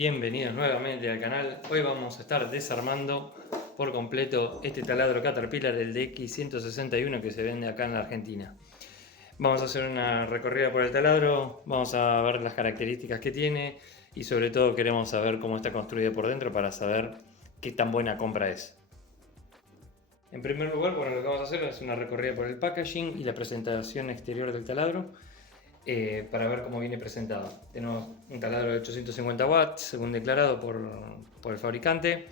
Bienvenidos nuevamente al canal. Hoy vamos a estar desarmando por completo este taladro Caterpillar, el DX161 que se vende acá en la Argentina. Vamos a hacer una recorrida por el taladro, vamos a ver las características que tiene y sobre todo queremos saber cómo está construido por dentro para saber qué tan buena compra es. En primer lugar, bueno, lo que vamos a hacer es una recorrida por el packaging y la presentación exterior del taladro. Para ver cómo viene presentado. Tenemos un taladro de 850 watts, según declarado por el fabricante.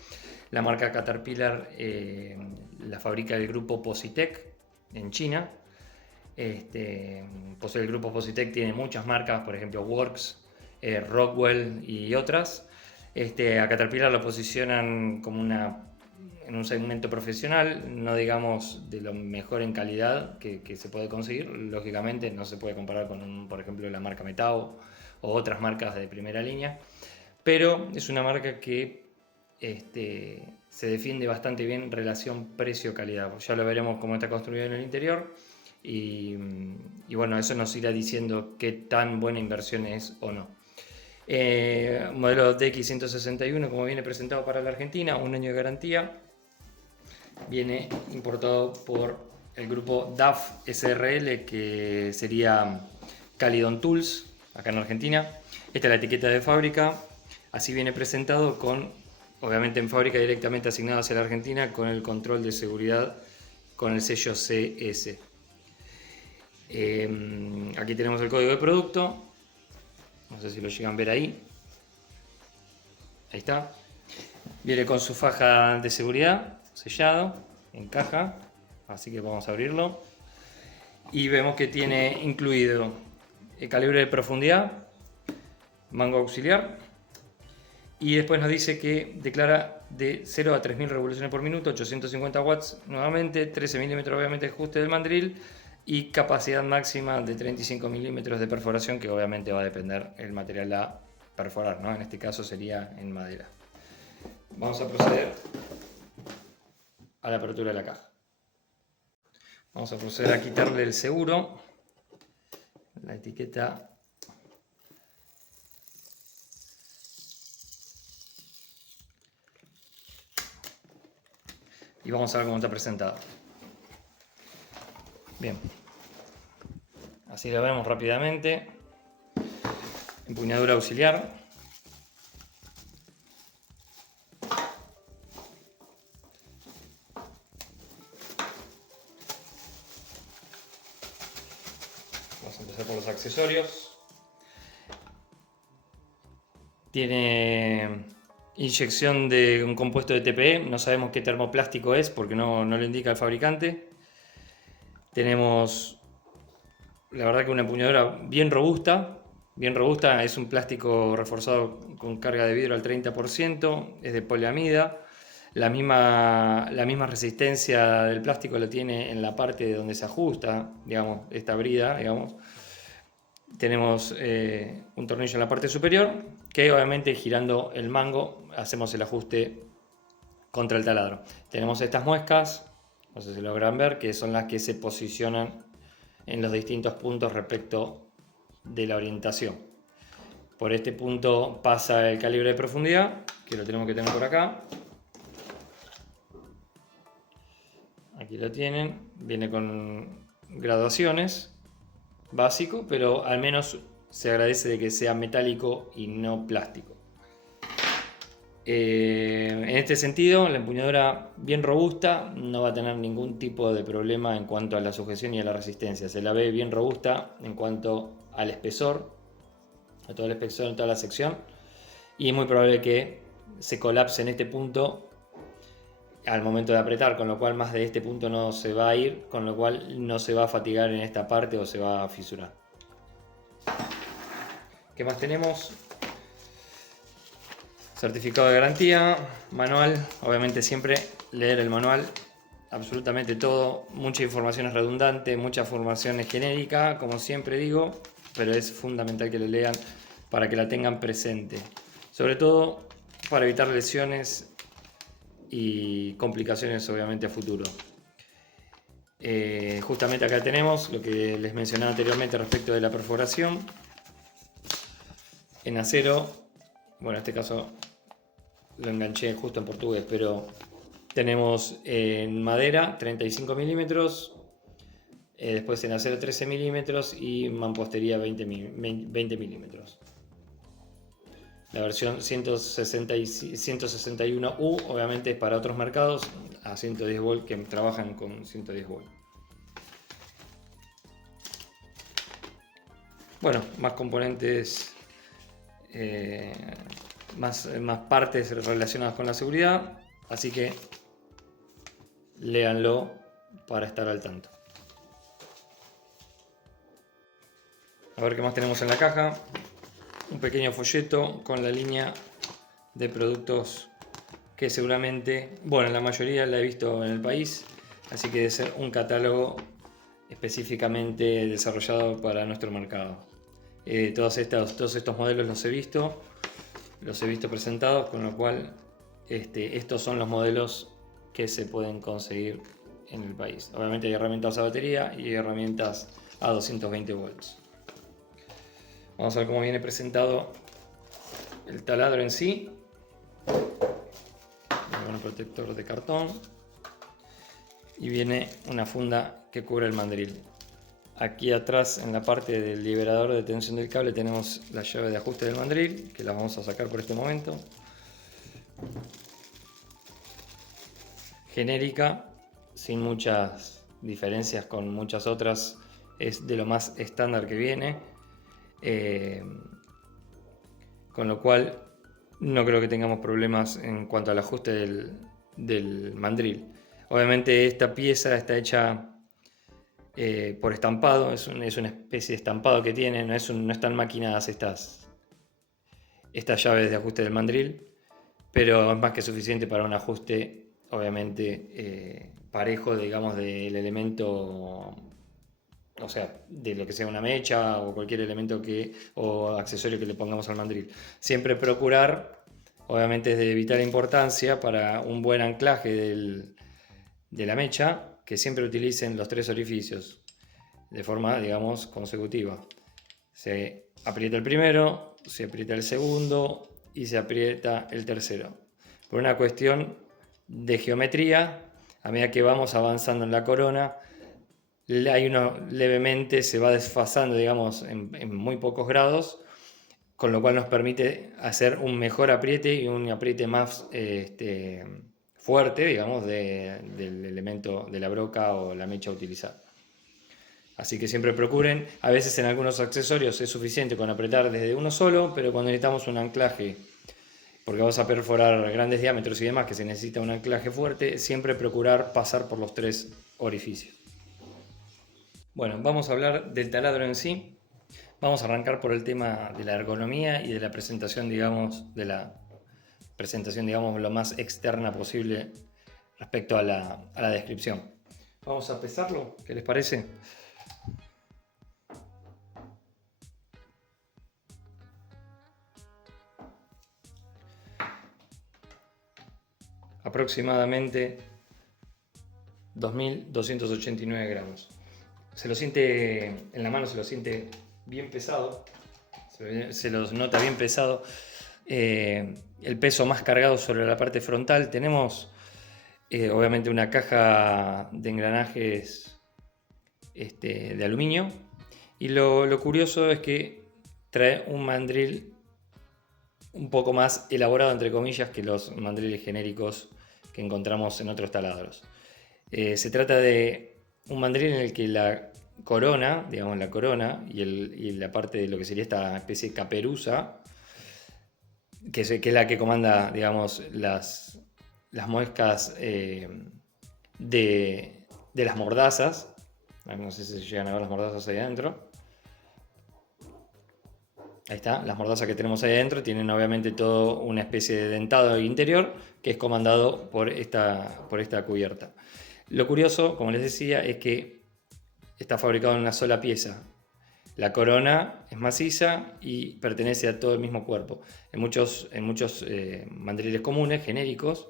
La marca Caterpillar la fabrica el grupo Positec en China. El grupo Positec tiene muchas marcas, por ejemplo Works, Rockwell y otras. A Caterpillar lo posicionan como en un segmento profesional, no digamos de lo mejor en calidad que se puede conseguir. Lógicamente no se puede comparar con, por ejemplo, la marca Metao o otras marcas de primera línea, pero es una marca que se defiende bastante bien en relación precio-calidad. Ya lo veremos cómo está construido en el interior y bueno, eso nos irá diciendo qué tan buena inversión es o no. Modelo DX161, como viene presentado para la Argentina, 1 año de garantía. Viene importado por el grupo DAF SRL, que sería Calidon Tools, acá en Argentina. Esta es la etiqueta de fábrica. Así viene presentado con, obviamente en fábrica directamente asignado hacia la Argentina, con el control de seguridad con el sello CS. Aquí tenemos el código de producto. No sé si lo llegan a ver ahí. Ahí está. Viene con su faja de seguridad, sellado, en caja. Así que vamos a abrirlo. Y vemos que tiene incluido el calibre de profundidad, mango auxiliar. Y después nos dice que declara de 0 a 3000 revoluciones por minuto, 850 watts nuevamente, 13 milímetros obviamente de ajuste del mandril y capacidad máxima de 35 milímetros de perforación, que obviamente va a depender el material a perforar, ¿no? En este caso sería en madera. Vamos a proceder a la apertura de la caja. Vamos a proceder a quitarle el seguro, la etiqueta. Y vamos a ver cómo está presentado. Bien. Así lo vemos rápidamente. Empuñadura auxiliar. Vamos a empezar por los accesorios. Tiene inyección de un compuesto de TPE. No sabemos qué termoplástico es porque no lo indica el fabricante. Tenemos, la verdad, que una empuñadura bien robusta. Bien robusta, es un plástico reforzado con carga de vidrio al 30%, es de poliamida. La misma resistencia del plástico lo tiene en la parte donde se ajusta, digamos, esta brida, digamos. Tenemos un tornillo en la parte superior, que obviamente girando el mango hacemos el ajuste contra el taladro. Tenemos estas muescas, no sé si logran ver, que son las que se posicionan en los distintos puntos respecto de la orientación. Por este punto pasa el calibre de profundidad, que lo tenemos que tener por acá. Aquí lo tienen, viene con graduaciones, básico, pero al menos se agradece de que sea metálico y no plástico. En este sentido, la empuñadura bien robusta, no va a tener ningún tipo de problema en cuanto a la sujeción y a la resistencia. Se la ve bien robusta en cuanto al espesor, a todo el espesor en toda la sección, y es muy probable que se colapse en este punto al momento de apretar, con lo cual más de este punto no se va a ir, con lo cual no se va a fatigar en esta parte o se va a fisurar. ¿Qué más tenemos? Certificado de garantía, manual, obviamente siempre leer el manual, absolutamente todo. Mucha información es redundante, mucha información es genérica, como siempre digo, pero es fundamental que lo lean para que la tengan presente. Sobre todo para evitar lesiones y complicaciones obviamente a futuro. Justamente acá tenemos lo que les mencionaba anteriormente respecto de la perforación. En acero bueno, en este caso lo enganché justo en portugués, pero tenemos en madera 35 milímetros, después en acero 13 milímetros y mampostería 20 milímetros. La versión 161U obviamente es para otros mercados a 110 volt que trabajan con 110 volt. Bueno, más componentes, más partes relacionadas con la seguridad, así que léanlo para estar al tanto. A ver qué más tenemos en la caja. Un pequeño folleto con la línea de productos que seguramente, bueno, la mayoría la he visto en el país, así que debe ser un catálogo específicamente desarrollado para nuestro mercado. Todos estos modelos los he visto presentados, con lo cual estos son los modelos que se pueden conseguir en el país. Obviamente hay herramientas a batería y herramientas a 220 volts. Vamos a ver cómo viene presentado el taladro en sí. Un protector de cartón y viene una funda que cubre el mandril. Aquí atrás, en la parte del liberador de tensión del cable, tenemos la llave de ajuste del mandril, que la vamos a sacar por este momento. Genérica, sin muchas diferencias con muchas otras, es de lo más estándar que viene, con lo cual no creo que tengamos problemas en cuanto al ajuste del mandril. Obviamente esta pieza está hecha por estampado, es una especie de estampado que tiene, no están maquinadas estas llaves de ajuste del mandril, pero es más que suficiente para un ajuste, obviamente, parejo, digamos, del elemento, o sea, de lo que sea una mecha o cualquier elemento o accesorio que le pongamos al mandril. Siempre procurar, obviamente es de vital importancia para un buen anclaje de la mecha, que siempre utilicen los 3 orificios de forma, digamos, consecutiva. Se aprieta el primero, se aprieta el segundo y se aprieta el tercero. Por una cuestión de geometría, a medida que vamos avanzando en la corona, levemente se va desfasando, digamos, en muy pocos grados, con lo cual nos permite hacer un mejor apriete y un apriete más fuerte, digamos, del elemento de la broca o la mecha a utilizar. Así que siempre procuren, a veces en algunos accesorios es suficiente con apretar desde uno solo, pero cuando necesitamos un anclaje, porque vamos a perforar grandes diámetros y demás, que se necesita un anclaje fuerte, siempre procurar pasar por los 3 orificios. Bueno, vamos a hablar del taladro en sí. Vamos a arrancar por el tema de la ergonomía y de la presentación, digamos, lo más externa posible respecto a la descripción. Vamos a pesarlo, ¿qué les parece? Aproximadamente 2.289 gramos. Se lo siente en la mano, se lo siente bien pesado, se los nota bien pesado. El peso más cargado sobre la parte frontal. Tenemos obviamente una caja de engranajes de aluminio, y lo curioso es que trae un mandril un poco más elaborado, entre comillas, que los mandriles genéricos que encontramos en otros taladros. Se trata de un mandril en el que la corona, digamos la corona y la parte de lo que sería esta especie de caperuza, que es la que comanda, digamos, las muescas de las mordazas. No sé si se llegan a ver las mordazas ahí adentro. Ahí está, las mordazas que tenemos ahí adentro tienen obviamente todo una especie de dentado interior que es comandado por esta cubierta. Lo curioso, como les decía, es que está fabricado en una sola pieza. La corona es maciza y pertenece a todo el mismo cuerpo. En muchos mandriles comunes, genéricos,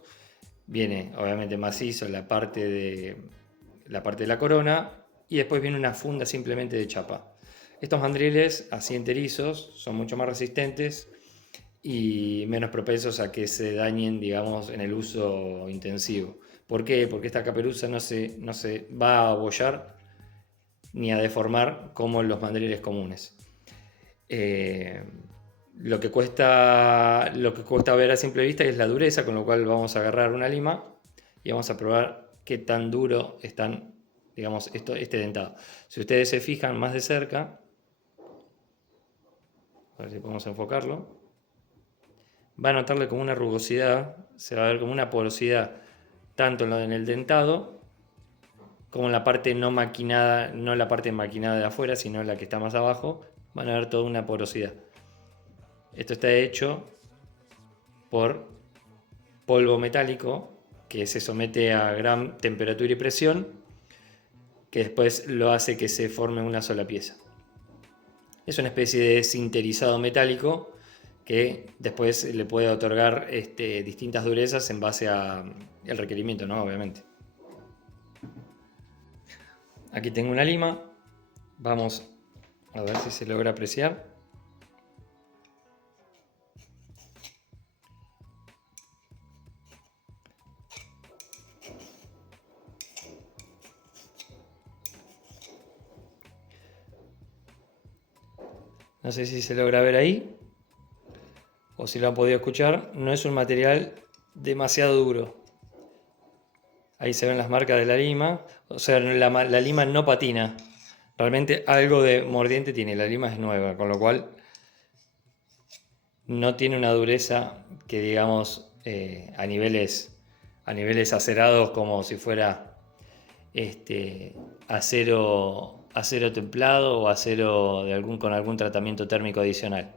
viene obviamente macizo la parte de la corona y después viene una funda simplemente de chapa. Estos mandriles así enterizos son mucho más resistentes y menos propensos a que se dañen, digamos, en el uso intensivo. ¿Por qué? Porque esta caperuza no se va a abollar ni a deformar como los mandriles comunes. Eh, lo que cuesta ver a simple vista es la dureza, con lo cual vamos a agarrar una lima y vamos a probar qué tan duro están, digamos, este dentado. Si ustedes se fijan más de cerca, a ver si podemos enfocarlo, va a notarle como una rugosidad, se va a ver como una porosidad, tanto en el dentado como en la parte no maquinada, no la parte maquinada de afuera, sino la que está más abajo, van a ver toda una porosidad. Esto está hecho por polvo metálico que se somete a gran temperatura y presión, que después lo hace que se forme una sola pieza. Es una especie de sinterizado metálico que después le puede otorgar distintas durezas en base al requerimiento, ¿no? Obviamente. Aquí tengo una lima, vamos a ver si se logra apreciar. No sé si se logra ver ahí o si lo han podido escuchar. No es un material demasiado duro. Ahí se ven las marcas de la lima. O sea, la lima no patina. Realmente algo de mordiente tiene. La lima es nueva, con lo cual no tiene una dureza que digamos a niveles acerados como si fuera acero templado o acero con algún tratamiento térmico adicional.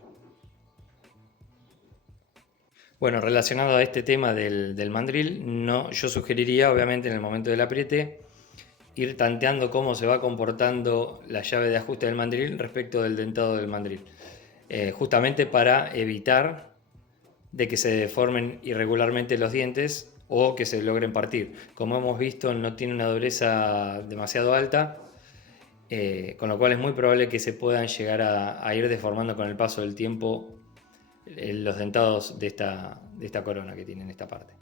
Bueno, relacionado a este tema del mandril, yo sugeriría, obviamente, en el momento del apriete, ir tanteando cómo se va comportando la llave de ajuste del mandril respecto del dentado del mandril. Justamente para evitar de que se deformen irregularmente los dientes o que se logren partir. Como hemos visto, no tiene una dureza demasiado alta, con lo cual es muy probable que se puedan llegar a ir deformando con el paso del tiempo los dentados de esta corona que tiene en esta parte.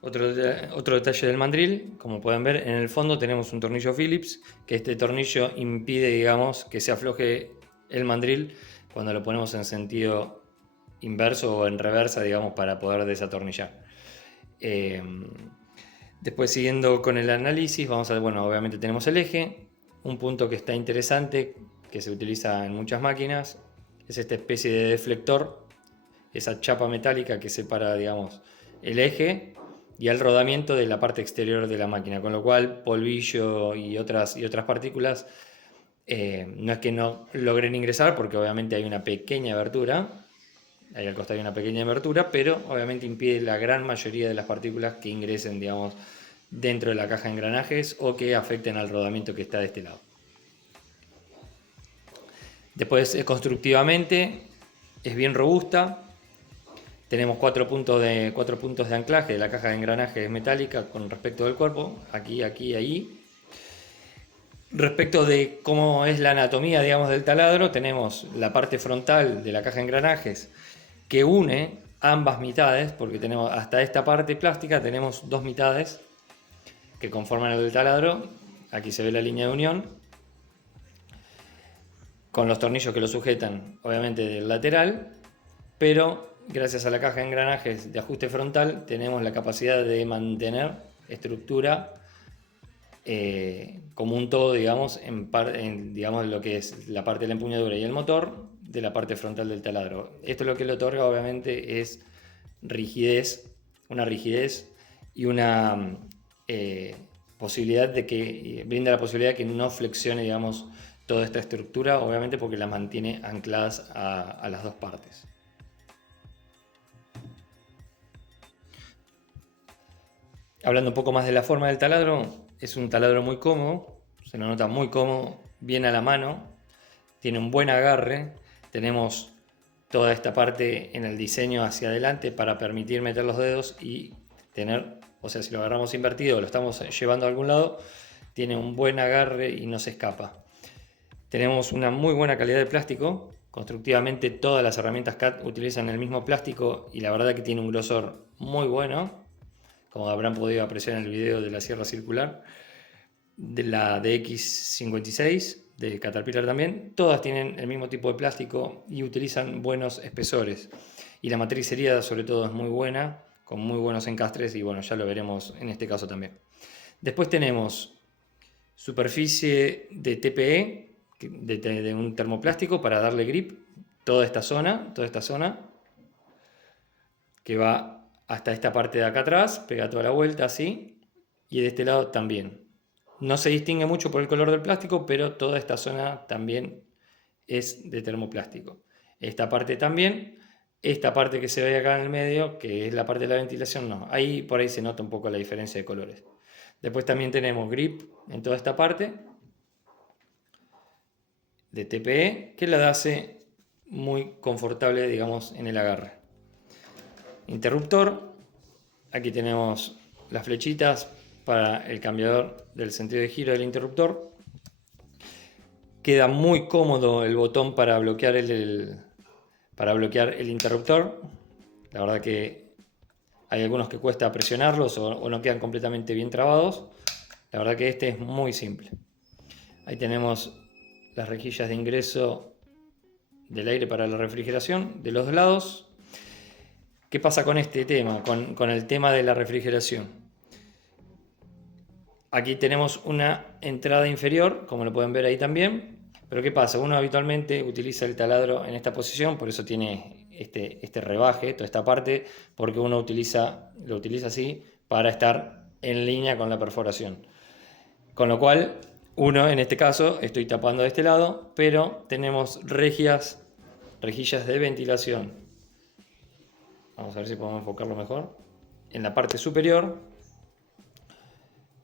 Otro detalle del mandril, como pueden ver, en el fondo tenemos un tornillo Phillips, que este tornillo impide, digamos, que se afloje el mandril cuando lo ponemos en sentido inverso o en reversa, digamos, para poder desatornillar. Después, siguiendo con el análisis, vamos a ver, bueno, obviamente tenemos el eje, un punto que está interesante, que se utiliza en muchas máquinas, es esta especie de deflector, esa chapa metálica que separa, digamos, el eje y el rodamiento de la parte exterior de la máquina, con lo cual polvillo y otras partículas no es que no logren ingresar, porque obviamente hay una pequeña abertura, ahí al costado hay una pequeña abertura, pero obviamente impide la gran mayoría de las partículas que ingresen, digamos, dentro de la caja de engranajes o que afecten al rodamiento que está de este lado. Después, constructivamente, es bien robusta. Tenemos 4 puntos de anclaje de la caja de engranajes metálica con respecto del cuerpo, aquí, aquí y ahí. Respecto de cómo es la anatomía, digamos, del taladro, tenemos la parte frontal de la caja de engranajes que une ambas mitades, porque tenemos hasta esta parte plástica tenemos dos mitades que conforman el taladro. Aquí se ve la línea de unión con los tornillos que lo sujetan, obviamente, del lateral, pero gracias a la caja de engranajes de ajuste frontal tenemos la capacidad de mantener estructura como un todo, digamos, digamos, lo que es la parte de la empuñadura y el motor de la parte frontal del taladro. Esto lo que le otorga, obviamente, es rigidez, una rigidez y una posibilidad de que brinda la posibilidad de que no flexione, digamos, toda esta estructura, obviamente porque la mantiene ancladas a las dos partes. Hablando un poco más de la forma del taladro, es un taladro muy cómodo, se lo nota muy cómodo, bien a la mano, tiene un buen agarre, tenemos toda esta parte en el diseño hacia adelante para permitir meter los dedos y tener, o sea, si lo agarramos invertido o lo estamos llevando a algún lado, tiene un buen agarre y no se escapa. Tenemos una muy buena calidad de plástico, Constructivamente todas las herramientas CAT utilizan el mismo plástico y la verdad que tiene un grosor muy bueno, como habrán podido apreciar en el video de la sierra circular, de la DX56 de Caterpillar también. Todas tienen el mismo tipo de plástico y utilizan buenos espesores. Y la matricería sobre todo es muy buena, con muy buenos encastres y bueno, ya lo veremos en este caso también. Después tenemos superficie de TPE, de un termoplástico para darle grip, toda esta zona que va hasta esta parte de acá atrás, pega toda la vuelta así, y de este lado también. No se distingue mucho por el color del plástico, pero toda esta zona también es de termoplástico. Esta parte también, esta parte que se ve acá en el medio, que es la parte de la ventilación, no. Ahí por ahí se nota un poco la diferencia de colores. Después también tenemos grip en toda esta parte de TPE que la hace muy confortable, digamos, en el agarre. Interruptor, aquí tenemos las flechitas para el cambiador del sentido de giro del interruptor. Queda muy cómodo el botón para bloquear el interruptor. La verdad que hay algunos que cuesta presionarlos o no quedan completamente bien trabados. La verdad que este es muy simple. Ahí tenemos las rejillas de ingreso del aire para la refrigeración de los dos lados. ¿Qué pasa con este tema? Con el tema de la refrigeración. Aquí tenemos una entrada inferior, como lo pueden ver ahí también. Pero ¿qué pasa? Uno habitualmente utiliza el taladro en esta posición, por eso tiene este rebaje, toda esta parte, porque uno lo utiliza así para estar en línea con la perforación. Con lo cual, uno en este caso, estoy tapando de este lado, pero tenemos rejillas de ventilación. Vamos a ver si podemos enfocarlo mejor. En la parte superior,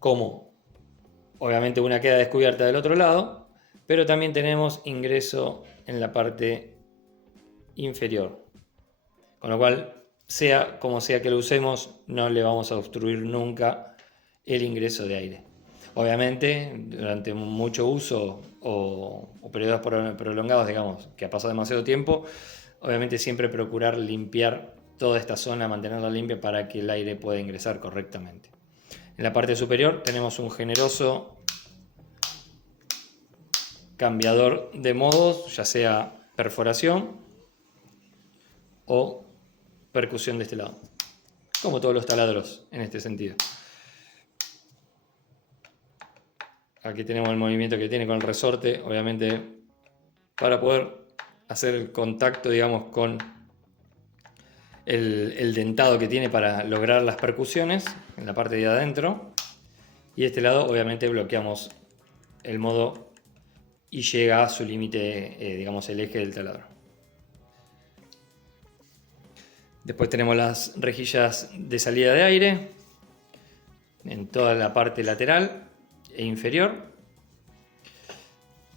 como obviamente una queda descubierta del otro lado, pero también tenemos ingreso en la parte inferior. Con lo cual, sea como sea que lo usemos, no le vamos a obstruir nunca el ingreso de aire. Obviamente, durante mucho uso o periodos prolongados, digamos, que ha pasado demasiado tiempo, obviamente siempre procurar limpiar toda esta zona, mantenerla limpia para que el aire pueda ingresar correctamente. En la parte superior tenemos un generoso cambiador de modos, ya sea perforación o percusión de este lado, como todos los taladros en este sentido. Aquí tenemos el movimiento que tiene con el resorte, obviamente para poder hacer el contacto, digamos, con el dentado que tiene para lograr las percusiones en la parte de adentro. Y de este lado obviamente bloqueamos el modo y llega a su límite, digamos, el eje del taladro. Después tenemos las rejillas de salida de aire en toda la parte lateral e inferior.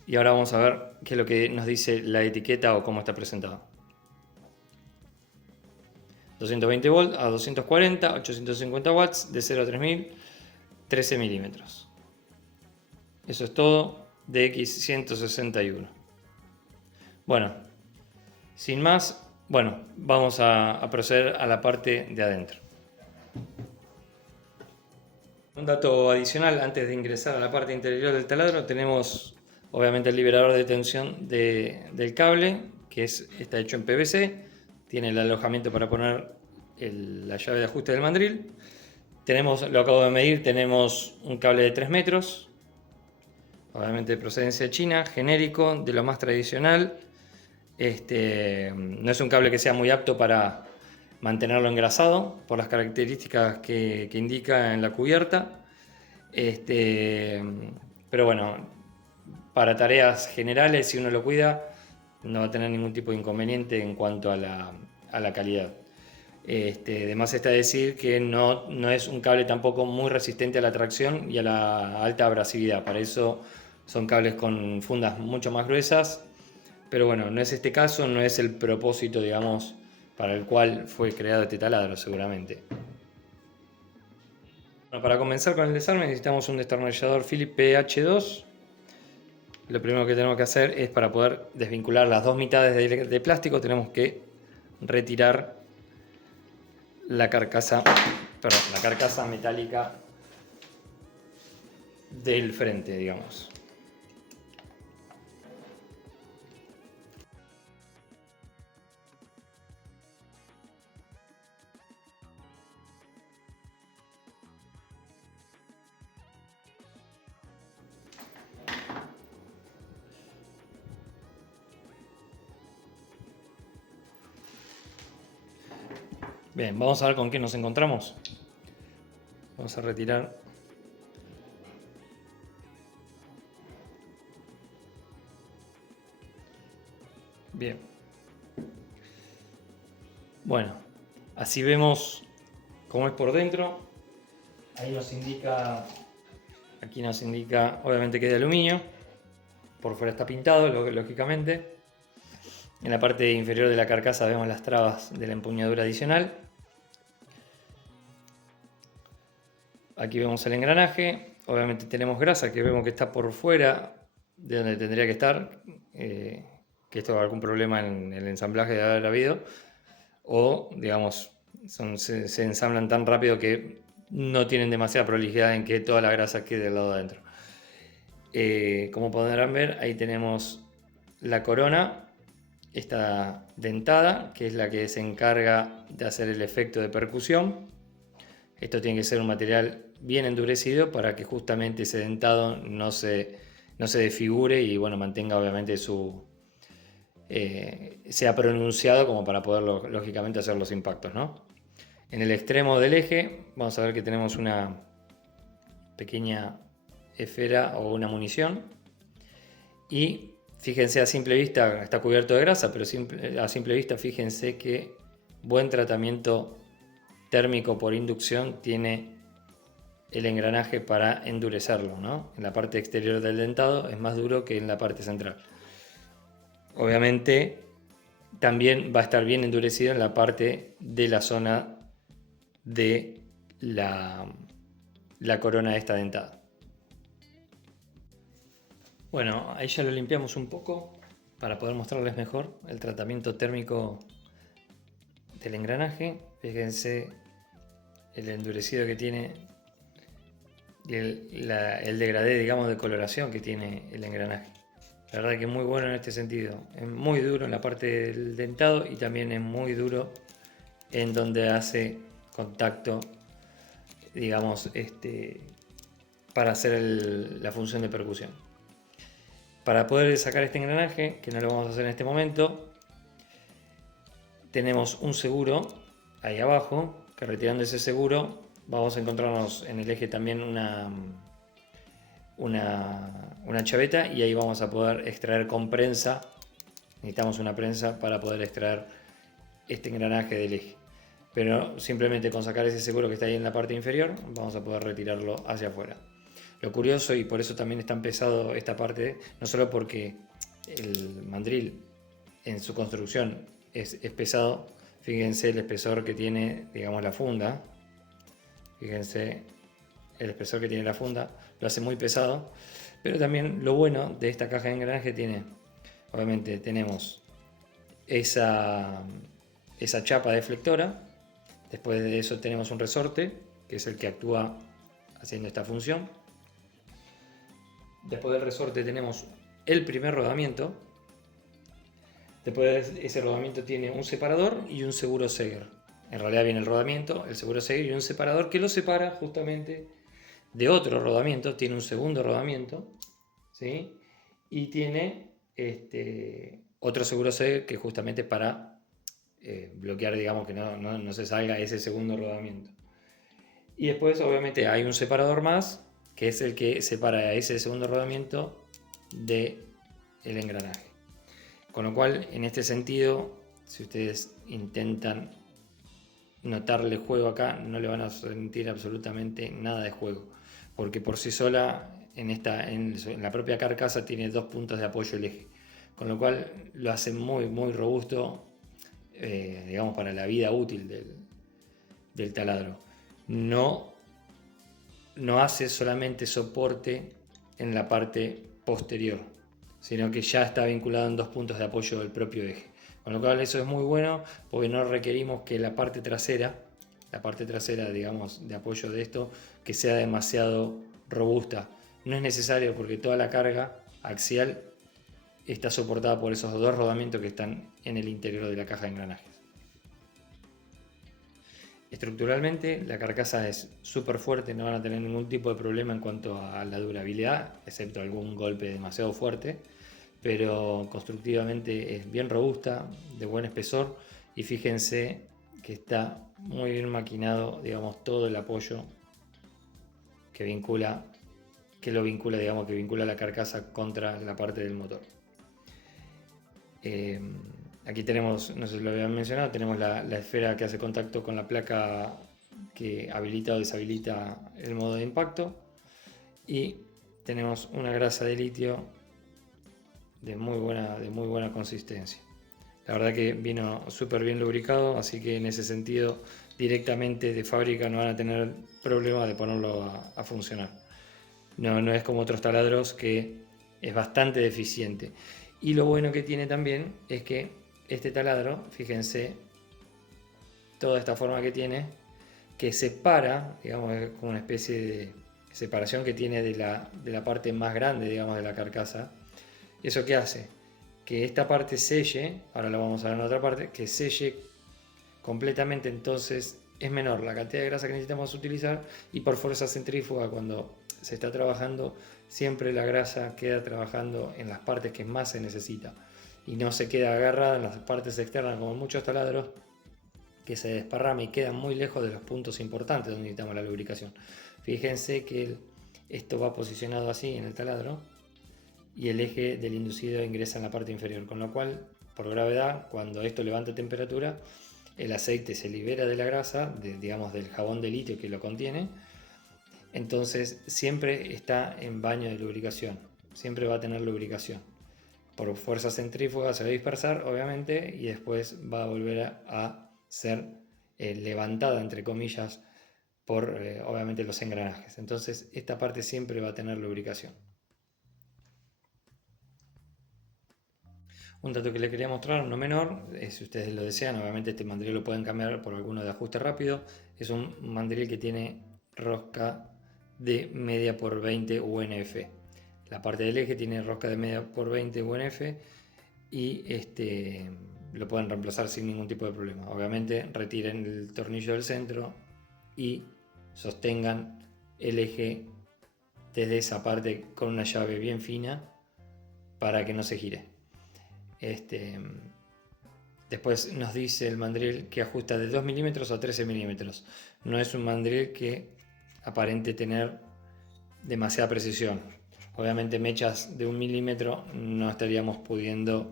Y ahora vamos a ver qué es lo que nos dice la etiqueta o cómo está presentado. 220 volts a 240, 850 watts, de 0 a 3000, 13 milímetros. Eso es todo de DX161. Bueno, sin más, vamos a proceder a la parte de adentro. Un dato adicional antes de ingresar a la parte interior del taladro, tenemos obviamente el liberador de tensión del cable, que está hecho en PVC, tiene el alojamiento para poner la llave de ajuste del mandril. Lo acabo de medir, tenemos un cable de 3 metros, obviamente de procedencia china, genérico, de lo más tradicional. No es un cable que sea muy apto para mantenerlo engrasado por las características que indica en la cubierta. Pero bueno, para tareas generales, si uno lo cuida, no va a tener ningún tipo de inconveniente en cuanto a la calidad. Además está decir que no es un cable tampoco muy resistente a la tracción y a la alta abrasividad. Para eso son cables con fundas mucho más gruesas. Pero bueno, no es este caso, no es el propósito, digamos, para el cual fue creado este taladro seguramente. Bueno, para comenzar con el desarme necesitamos un destornillador Phillips PH2 lo primero que tenemos que hacer es, para poder desvincular las dos mitades de plástico, tenemos que retirar la carcasa, perdón, la carcasa metálica del frente, digamos. Bien, vamos a ver con qué nos encontramos. Vamos a retirar. Bien. Bueno, así vemos cómo es por dentro. Ahí nos indica, aquí nos indica obviamente que es de aluminio. Por fuera está pintado, lógicamente. En la parte inferior de la carcasa vemos las trabas de la empuñadura adicional. Aquí vemos el engranaje. Obviamente tenemos grasa que vemos que está por fuera de donde tendría que estar. Que esto algún problema en el ensamblaje de haber habido. O, digamos, se ensamblan tan rápido que no tienen demasiada prolijidad en que toda la grasa quede del lado de adentro. Como podrán ver, ahí tenemos la corona, esta dentada, que es la que se encarga de hacer el efecto de percusión. Esto tiene que ser un material bien endurecido para que justamente ese dentado no se desfigure y bueno, mantenga obviamente sea pronunciado como para poder lógicamente hacer los impactos, ¿no? En el extremo del eje vamos a ver que tenemos una pequeña esfera o una munición y fíjense, a simple vista está cubierto de grasa, pero a simple vista fíjense que buen tratamiento térmico por inducción tiene el engranaje para endurecerlo, ¿no? En la parte exterior del dentado es más duro que en la parte central. Obviamente también va a estar bien endurecido en la parte de la zona de la corona de esta dentada. Bueno, ahí ya lo limpiamos un poco para poder mostrarles mejor el tratamiento térmico del engranaje. Fíjense el endurecido que tiene y el degradé, digamos, de coloración que tiene el engranaje. La verdad que es muy bueno en este sentido. Es muy duro en la parte del dentado y también es muy duro en donde hace contacto, digamos, para hacer la función de percusión. Para poder sacar este engranaje, que no lo vamos a hacer en este momento, tenemos un seguro ahí abajo, que retirando ese seguro vamos a encontrarnos en el eje también una chaveta y ahí vamos a poder extraer con prensa. Necesitamos una prensa para poder extraer este engranaje del eje, pero simplemente con sacar ese seguro que está ahí en la parte inferior vamos a poder retirarlo hacia afuera. Lo curioso, y por eso también es tan pesado esta parte, no solo porque el mandril en su construcción es pesado, fíjense el espesor que tiene, digamos, la funda. Fíjense el espesor que tiene la funda, lo hace muy pesado, pero también lo bueno de esta caja de engranaje tiene, obviamente tenemos esa chapa deflectora, después de eso tenemos un resorte, que es el que actúa haciendo esta función. Después del resorte tenemos el primer rodamiento. Después de ese rodamiento tiene un separador y un seguro Seger. En realidad viene el rodamiento, el seguro Seger y un separador que lo separa justamente de otro rodamiento. Tiene un segundo rodamiento, ¿sí? Y tiene otro seguro Seger que justamente para bloquear, digamos, que no se salga ese segundo rodamiento. Y después obviamente hay un separador más, que es el que separa ese segundo rodamiento del engranaje. Con lo cual, en este sentido, si ustedes intentan notarle juego acá, no le van a sentir absolutamente nada de juego, porque por sí sola en la propia carcasa tiene dos puntos de apoyo el eje, con lo cual lo hace muy muy robusto, digamos, para la vida útil del taladro. No hace solamente soporte en la parte posterior, sino que ya está vinculado en dos puntos de apoyo del propio eje. Con lo cual eso es muy bueno porque no requerimos que la parte trasera, digamos, de apoyo de esto, que sea demasiado robusta. No es necesario porque toda la carga axial está soportada por esos dos rodamientos que están en el interior de la caja de engranajes. Estructuralmente la carcasa es súper fuerte, no van a tener ningún tipo de problema en cuanto a la durabilidad, excepto algún golpe demasiado fuerte, pero constructivamente es bien robusta, de buen espesor, y fíjense que está muy bien maquinado, digamos, todo el apoyo que vincula la carcasa contra la parte del motor. Aquí tenemos, no sé si lo habían mencionado, tenemos la esfera que hace contacto con la placa que habilita o deshabilita el modo de impacto, y tenemos una grasa de litio de muy buena consistencia. La verdad que vino súper bien lubricado, así que en ese sentido directamente de fábrica no van a tener problema de ponerlo a funcionar. No es como otros taladros que es bastante deficiente. Y lo bueno que tiene también es que este taladro, fíjense, toda esta forma que tiene, que separa, digamos, es como una especie de separación que tiene de la parte más grande, digamos, de la carcasa. ¿Eso qué hace? Que esta parte selle, ahora lo vamos a ver en otra parte, que selle completamente, entonces es menor la cantidad de grasa que necesitamos utilizar, y por fuerza centrífuga cuando se está trabajando, siempre la grasa queda trabajando en las partes que más se necesita y no se queda agarrada en las partes externas como en muchos taladros que se desparrama y quedan muy lejos de los puntos importantes donde necesitamos la lubricación. Fíjense que esto va posicionado así en el taladro y el eje del inducido ingresa en la parte inferior, con lo cual por gravedad, cuando esto levanta temperatura, el aceite se libera de la grasa, digamos del jabón de litio que lo contiene, entonces siempre está en baño de lubricación, siempre va a tener lubricación. Por fuerza centrífuga se va a dispersar, obviamente, y después va a volver a ser levantada, entre comillas, por obviamente los engranajes. Entonces esta parte siempre va a tener lubricación. Un dato que les quería mostrar, no menor, si ustedes lo desean, obviamente este mandril lo pueden cambiar por alguno de ajuste rápido. Es un mandril que tiene rosca de media por 20 UNF. La parte del eje tiene rosca de media por 20 UNF y lo pueden reemplazar sin ningún tipo de problema. Obviamente retiren el tornillo del centro y sostengan el eje desde esa parte con una llave bien fina para que no se gire. Después nos dice el mandril que ajusta de 2 milímetros a 13 milímetros. No es un mandril que aparente tener demasiada precisión. Obviamente mechas de 1 milímetro no estaríamos pudiendo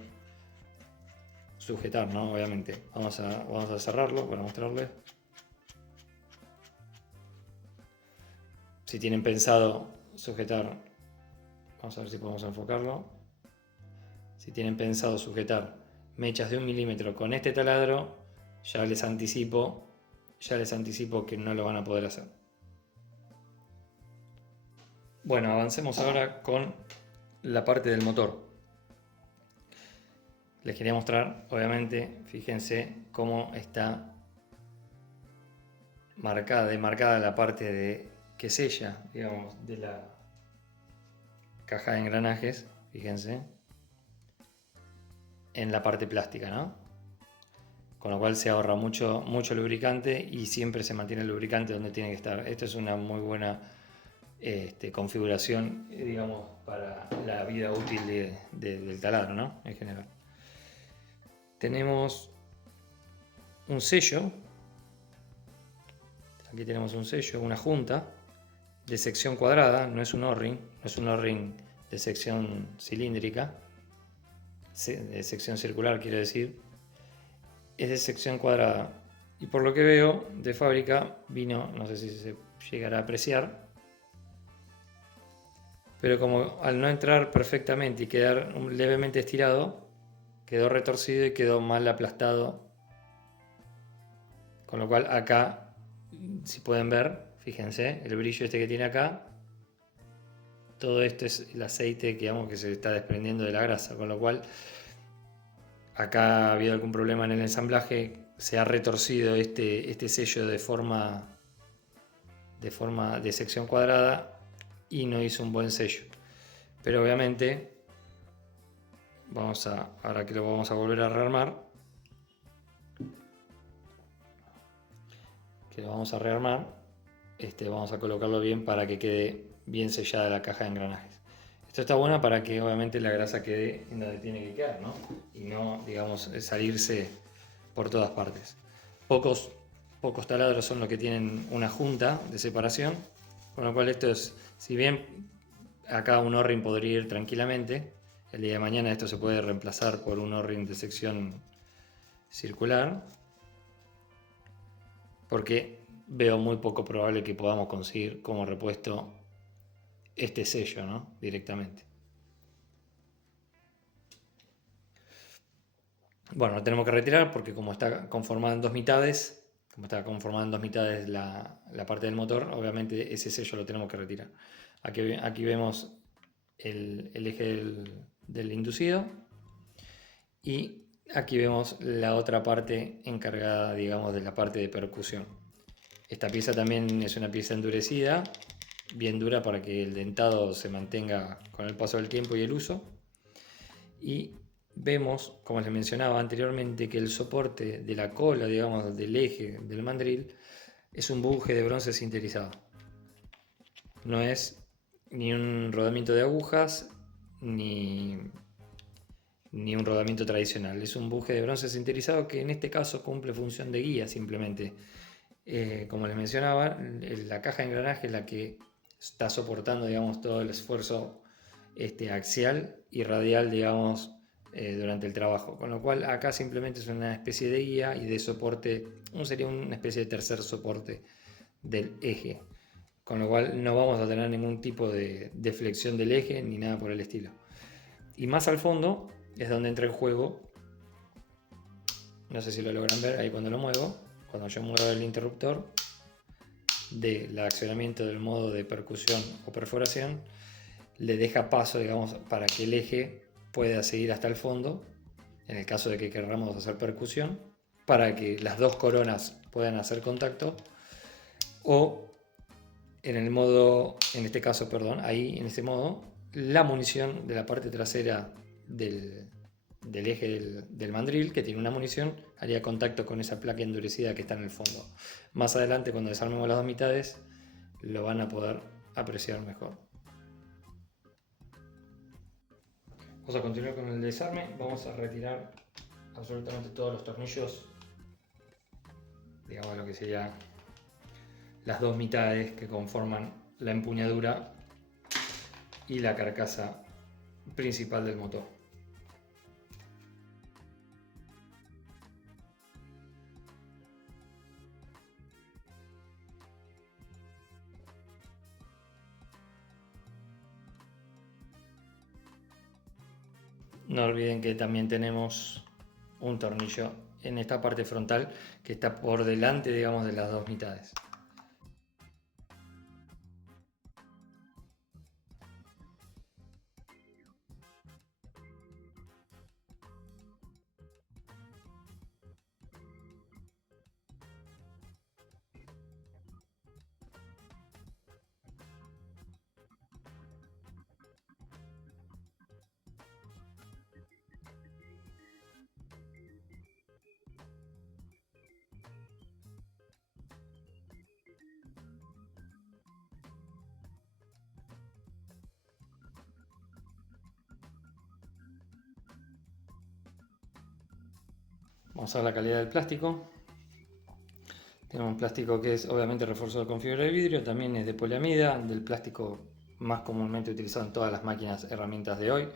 sujetar, ¿no? Obviamente. Vamos a cerrarlo para mostrarles. Si tienen pensado sujetar, vamos a ver si podemos enfocarlo. Si tienen pensado sujetar mechas de 1 milímetro con este taladro, ya les anticipo que no lo van a poder hacer. Bueno, avancemos ahora con la parte del motor. Les quería mostrar, obviamente, fíjense cómo está demarcada la parte que sella, digamos, de la caja de engranajes, fíjense, en la parte plástica, ¿no? Con lo cual se ahorra mucho lubricante y siempre se mantiene el lubricante donde tiene que estar. Esto es una muy buena configuración, digamos, para la vida útil del taladro, ¿no? En general. Tenemos un sello. Aquí tenemos un sello, una junta de sección cuadrada, no es un O-ring de sección cilíndrica, de sección circular quiero decir, es de sección cuadrada. Y por lo que veo de fábrica vino, no sé si se llegará a apreciar, pero como al no entrar perfectamente y quedar levemente estirado, quedó retorcido y quedó mal aplastado. Con lo cual acá, si pueden ver, fíjense, el brillo que tiene acá, todo esto es el aceite, digamos, que se está desprendiendo de la grasa, con lo cual acá ha habido algún problema en el ensamblaje, se ha retorcido este sello de sección cuadrada y no hizo un buen sello. Pero obviamente, ahora que lo vamos a volver a rearmar, vamos a colocarlo bien para que quede bien sellada la caja de engranajes. Esto está bueno para que obviamente la grasa quede en donde tiene que quedar, ¿no? Y no, digamos, salirse por todas partes. Pocos taladros son los que tienen una junta de separación, con lo cual esto es, si bien acá un O-ring podría ir tranquilamente, el día de mañana esto se puede reemplazar por un O-ring de sección circular, porque veo muy poco probable que podamos conseguir como repuesto este sello, ¿no? Directamente. Bueno, lo tenemos que retirar porque como está conformada en dos mitades, la parte del motor, obviamente ese sello lo tenemos que retirar. Aquí vemos el eje del inducido y aquí vemos la otra parte encargada, digamos, de la parte de percusión. Esta pieza también es una pieza endurecida, bien dura para que el dentado se mantenga con el paso del tiempo y el uso. Y vemos, como les mencionaba anteriormente, que el soporte de la cola, digamos, del eje del mandril, es un buje de bronce sinterizado. No es ni un rodamiento de agujas, ni un rodamiento tradicional. Es un buje de bronce sinterizado que en este caso cumple función de guía simplemente. Como les mencionaba, la caja de engranaje es la que está soportando, digamos, todo el esfuerzo axial y radial, digamos, durante el trabajo. Con lo cual acá simplemente es una especie de guía y de soporte, sería una especie de tercer soporte del eje. Con lo cual no vamos a tener ningún tipo de flexión del eje ni nada por el estilo. Y más al fondo es donde entra en juego, no sé si lo logran ver ahí cuando lo muevo, cuando yo muevo el interruptor del accionamiento del modo de percusión o perforación, le deja paso, digamos, para que el eje pueda seguir hasta el fondo, en el caso de que queramos hacer percusión, para que las dos coronas puedan hacer contacto, o en este caso, ahí en este modo, la munición de la parte trasera del eje del mandril, que tiene una munición, haría contacto con esa placa endurecida que está en el fondo. Más adelante, cuando desarmemos las dos mitades, lo van a poder apreciar mejor. Vamos a continuar con el desarme. Vamos a retirar absolutamente todos los tornillos, digamos lo que sería las dos mitades que conforman la empuñadura y la carcasa principal del motor. No olviden que también tenemos un tornillo en esta parte frontal que está por delante, digamos, de las dos mitades. Vamos a ver la calidad del plástico. Tenemos un plástico que es obviamente reforzado con fibra de vidrio, también es de poliamida, del plástico más comúnmente utilizado en todas las máquinas herramientas de hoy.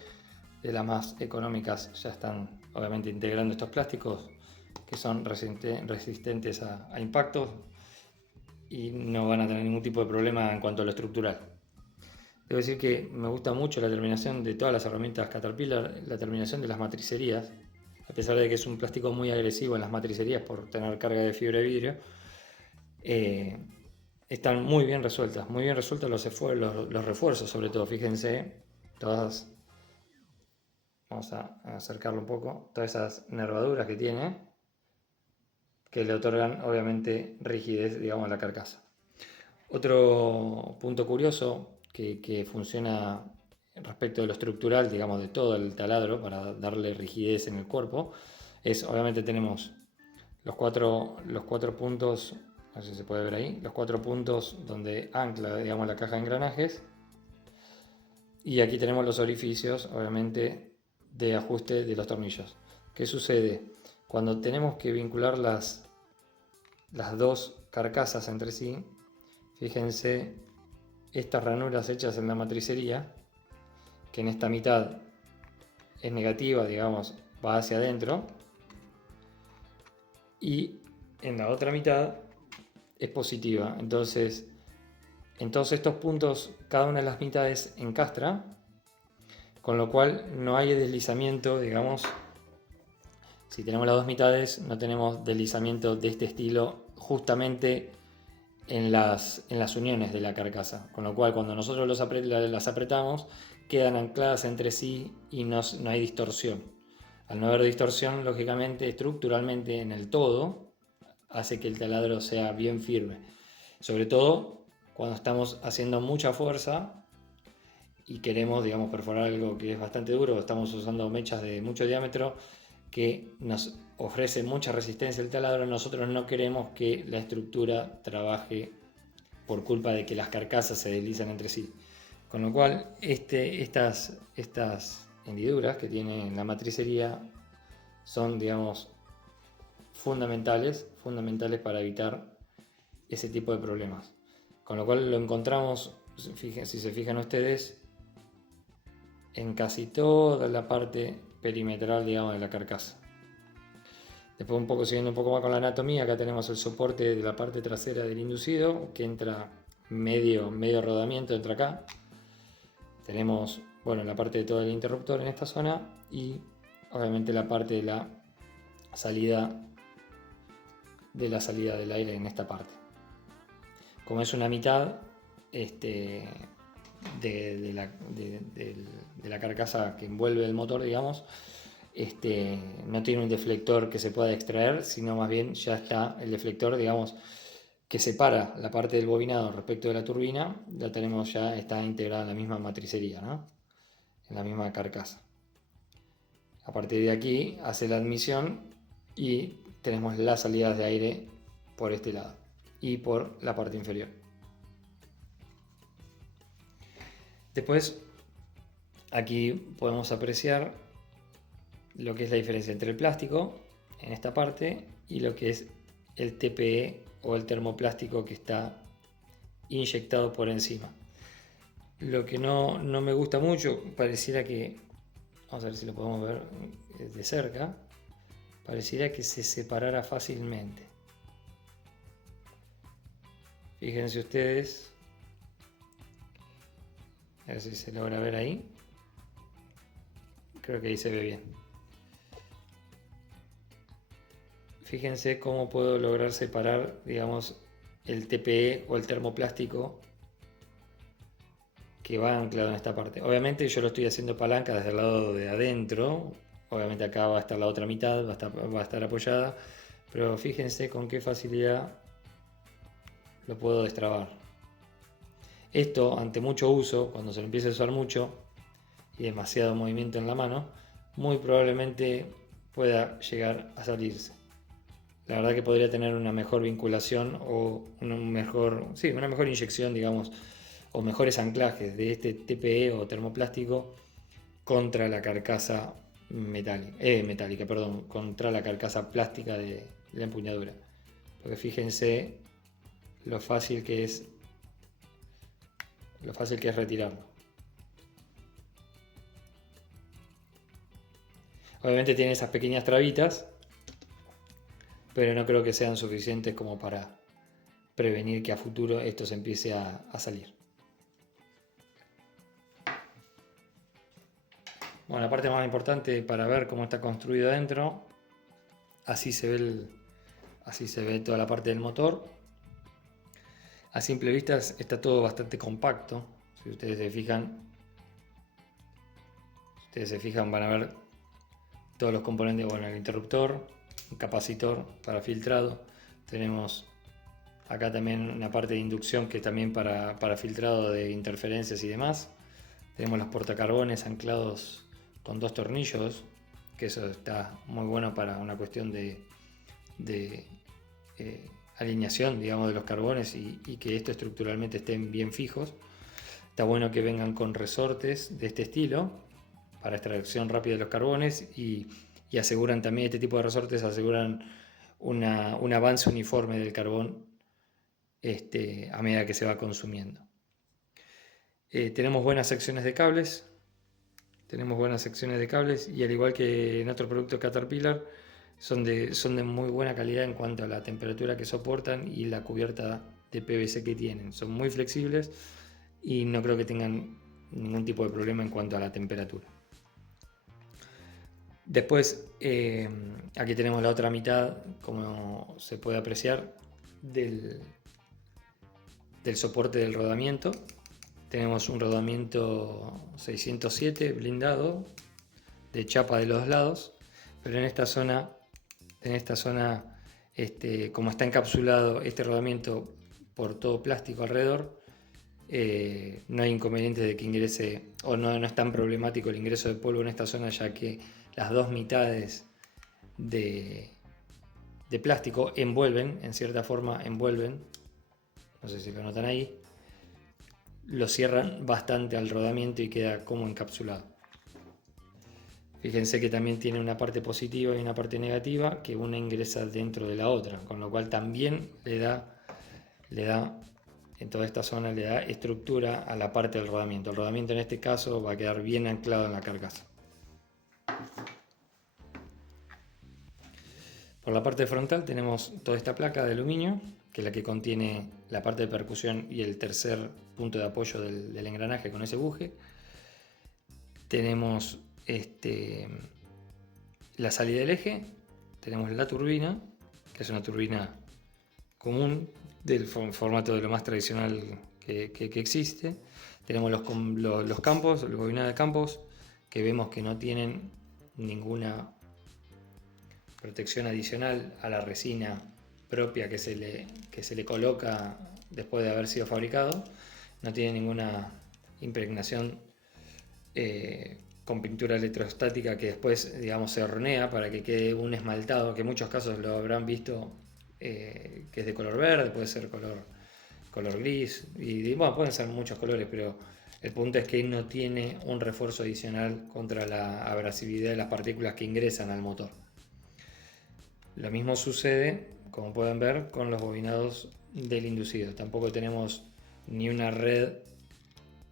De las más económicas ya están obviamente integrando estos plásticos que son resistentes a impactos y no van a tener ningún tipo de problema en cuanto a lo estructural. Debo decir que me gusta mucho la terminación de todas las herramientas Caterpillar, la terminación de las matricerías, a pesar de que es un plástico muy agresivo en las matricerías por tener carga de fibra de vidrio. están muy bien resueltas los refuerzos sobre todo, fíjense, todas, vamos a acercarlo un poco, todas esas nervaduras que tiene, que le otorgan obviamente rigidez, digamos, a la carcasa. Otro punto curioso que funciona respecto de lo estructural, digamos, de todo el taladro para darle rigidez en el cuerpo, es obviamente tenemos los cuatro puntos, no sé si se puede ver ahí, los cuatro puntos donde ancla, digamos, la caja de engranajes. Y aquí tenemos los orificios, obviamente, de ajuste de los tornillos. ¿Qué sucede? Cuando tenemos que vincular las dos carcasas entre sí, fíjense estas ranuras hechas en la matricería, que en esta mitad es negativa, digamos, va hacia adentro, y en la otra mitad es positiva. Entonces, en todos estos puntos, cada una de las mitades encastra, con lo cual no hay deslizamiento, digamos. Si tenemos las dos mitades, no tenemos deslizamiento de este estilo justamente en las uniones de la carcasa, con lo cual cuando nosotros las apretamos quedan ancladas entre sí y no hay distorsión. Al no haber distorsión, lógicamente, estructuralmente en el todo, hace que el taladro sea bien firme. Sobre todo cuando estamos haciendo mucha fuerza y queremos, digamos, perforar algo que es bastante duro, estamos usando mechas de mucho diámetro que nos ofrece mucha resistencia el taladro, nosotros no queremos que la estructura trabaje por culpa de que las carcasas se deslizan entre sí. Con lo cual, estas hendiduras que tiene la matricería son, digamos, fundamentales para evitar ese tipo de problemas. Con lo cual lo encontramos, si se fijan ustedes, en casi toda la parte perimetral, digamos, de la carcasa. Después siguiendo un poco más con la anatomía, acá tenemos el soporte de la parte trasera del inducido, que entra medio rodamiento, entra acá. Tenemos, bueno, la parte de todo el interruptor en esta zona y obviamente la parte de la salida del aire en esta parte. Como es una mitad de la carcasa que envuelve el motor, digamos, no tiene un deflector que se pueda extraer, sino más bien ya está el deflector, digamos, que separa la parte del bobinado respecto de la turbina, la tenemos ya, está integrada en la misma matricería, ¿no? En la misma carcasa. A partir de aquí hace la admisión y tenemos las salidas de aire por este lado y por la parte inferior. Después aquí podemos apreciar lo que es la diferencia entre el plástico en esta parte y lo que es el TPE o el termoplástico que está inyectado por encima. Lo que no me gusta mucho, pareciera que, vamos a ver si lo podemos ver de cerca, pareciera que se separara fácilmente. Fíjense ustedes, a ver si se logra ver ahí. Creo que ahí se ve bien. Fíjense cómo puedo lograr separar, digamos, el TPE o el termoplástico que va anclado en esta parte. Obviamente yo lo estoy haciendo palanca desde el lado de adentro. Obviamente acá va a estar la otra mitad, va a estar apoyada. Pero fíjense con qué facilidad lo puedo destrabar. Esto, ante mucho uso, cuando se lo empieza a usar mucho y demasiado movimiento en la mano, muy probablemente pueda llegar a salirse. La verdad que podría tener una mejor vinculación o una mejor inyección, digamos, o mejores anclajes de este TPE o termoplástico contra la carcasa metálica, contra la carcasa plástica de la empuñadura. Porque fíjense lo fácil que es retirarlo. Obviamente tiene esas pequeñas trabitas, pero no creo que sean suficientes como para prevenir que a futuro esto se empiece a salir. Bueno, la parte más importante para ver cómo está construido adentro, así se ve toda la parte del motor. A simple vista está todo bastante compacto. Si ustedes se fijan van a ver todos los componentes. Bueno, el interruptor, un capacitor para filtrado. Tenemos acá también una parte de inducción que también para filtrado de interferencias y demás. Tenemos los portacarbones anclados con 2 tornillos, que eso está muy bueno para una cuestión de alineación, digamos, de los carbones y que esto estructuralmente estén bien fijos. Está bueno que vengan con resortes de este estilo para extracción rápida de los carbones y aseguran también, este tipo de resortes aseguran un avance uniforme del carbón a medida que se va consumiendo. Tenemos buenas secciones de cables. Y al igual que en otros productos Caterpillar, son de muy buena calidad en cuanto a la temperatura que soportan y la cubierta de PVC que tienen. Son muy flexibles y no creo que tengan ningún tipo de problema en cuanto a la temperatura. Después, aquí tenemos la otra mitad, como se puede apreciar, del soporte del rodamiento. Tenemos un rodamiento 607 blindado de chapa de los lados, pero en esta zona, como está encapsulado este rodamiento por todo plástico alrededor, no hay inconveniente de que ingrese, o no es tan problemático el ingreso de polvo en esta zona, ya que las 2 mitades de plástico en cierta forma envuelven, no sé si lo notan ahí, lo cierran bastante al rodamiento y queda como encapsulado. Fíjense que también tiene una parte positiva y una parte negativa, que una ingresa dentro de la otra, con lo cual también le da en toda esta zona le da estructura a la parte del rodamiento. El rodamiento en este caso va a quedar bien anclado en la carcasa. Por la parte frontal tenemos toda esta placa de aluminio, que es la que contiene la parte de percusión y el tercer punto de apoyo del engranaje con ese buje. Tenemos la salida del eje, tenemos la turbina, que es una turbina común del formato de lo más tradicional que existe. Tenemos los campos, los bobinados de campos, que vemos que no tienen ninguna protección adicional a la resina propia que se le coloca después de haber sido fabricado. No tiene ninguna impregnación con pintura electrostática que después, digamos, se hornea para que quede un esmaltado, que en muchos casos lo habrán visto, que es de color verde, puede ser color gris, y bueno, pueden ser muchos colores, pero el punto es que no tiene un refuerzo adicional contra la abrasividad de las partículas que ingresan al motor. Lo mismo sucede, como pueden ver, con los bobinados del inducido. Tampoco tenemos ni una red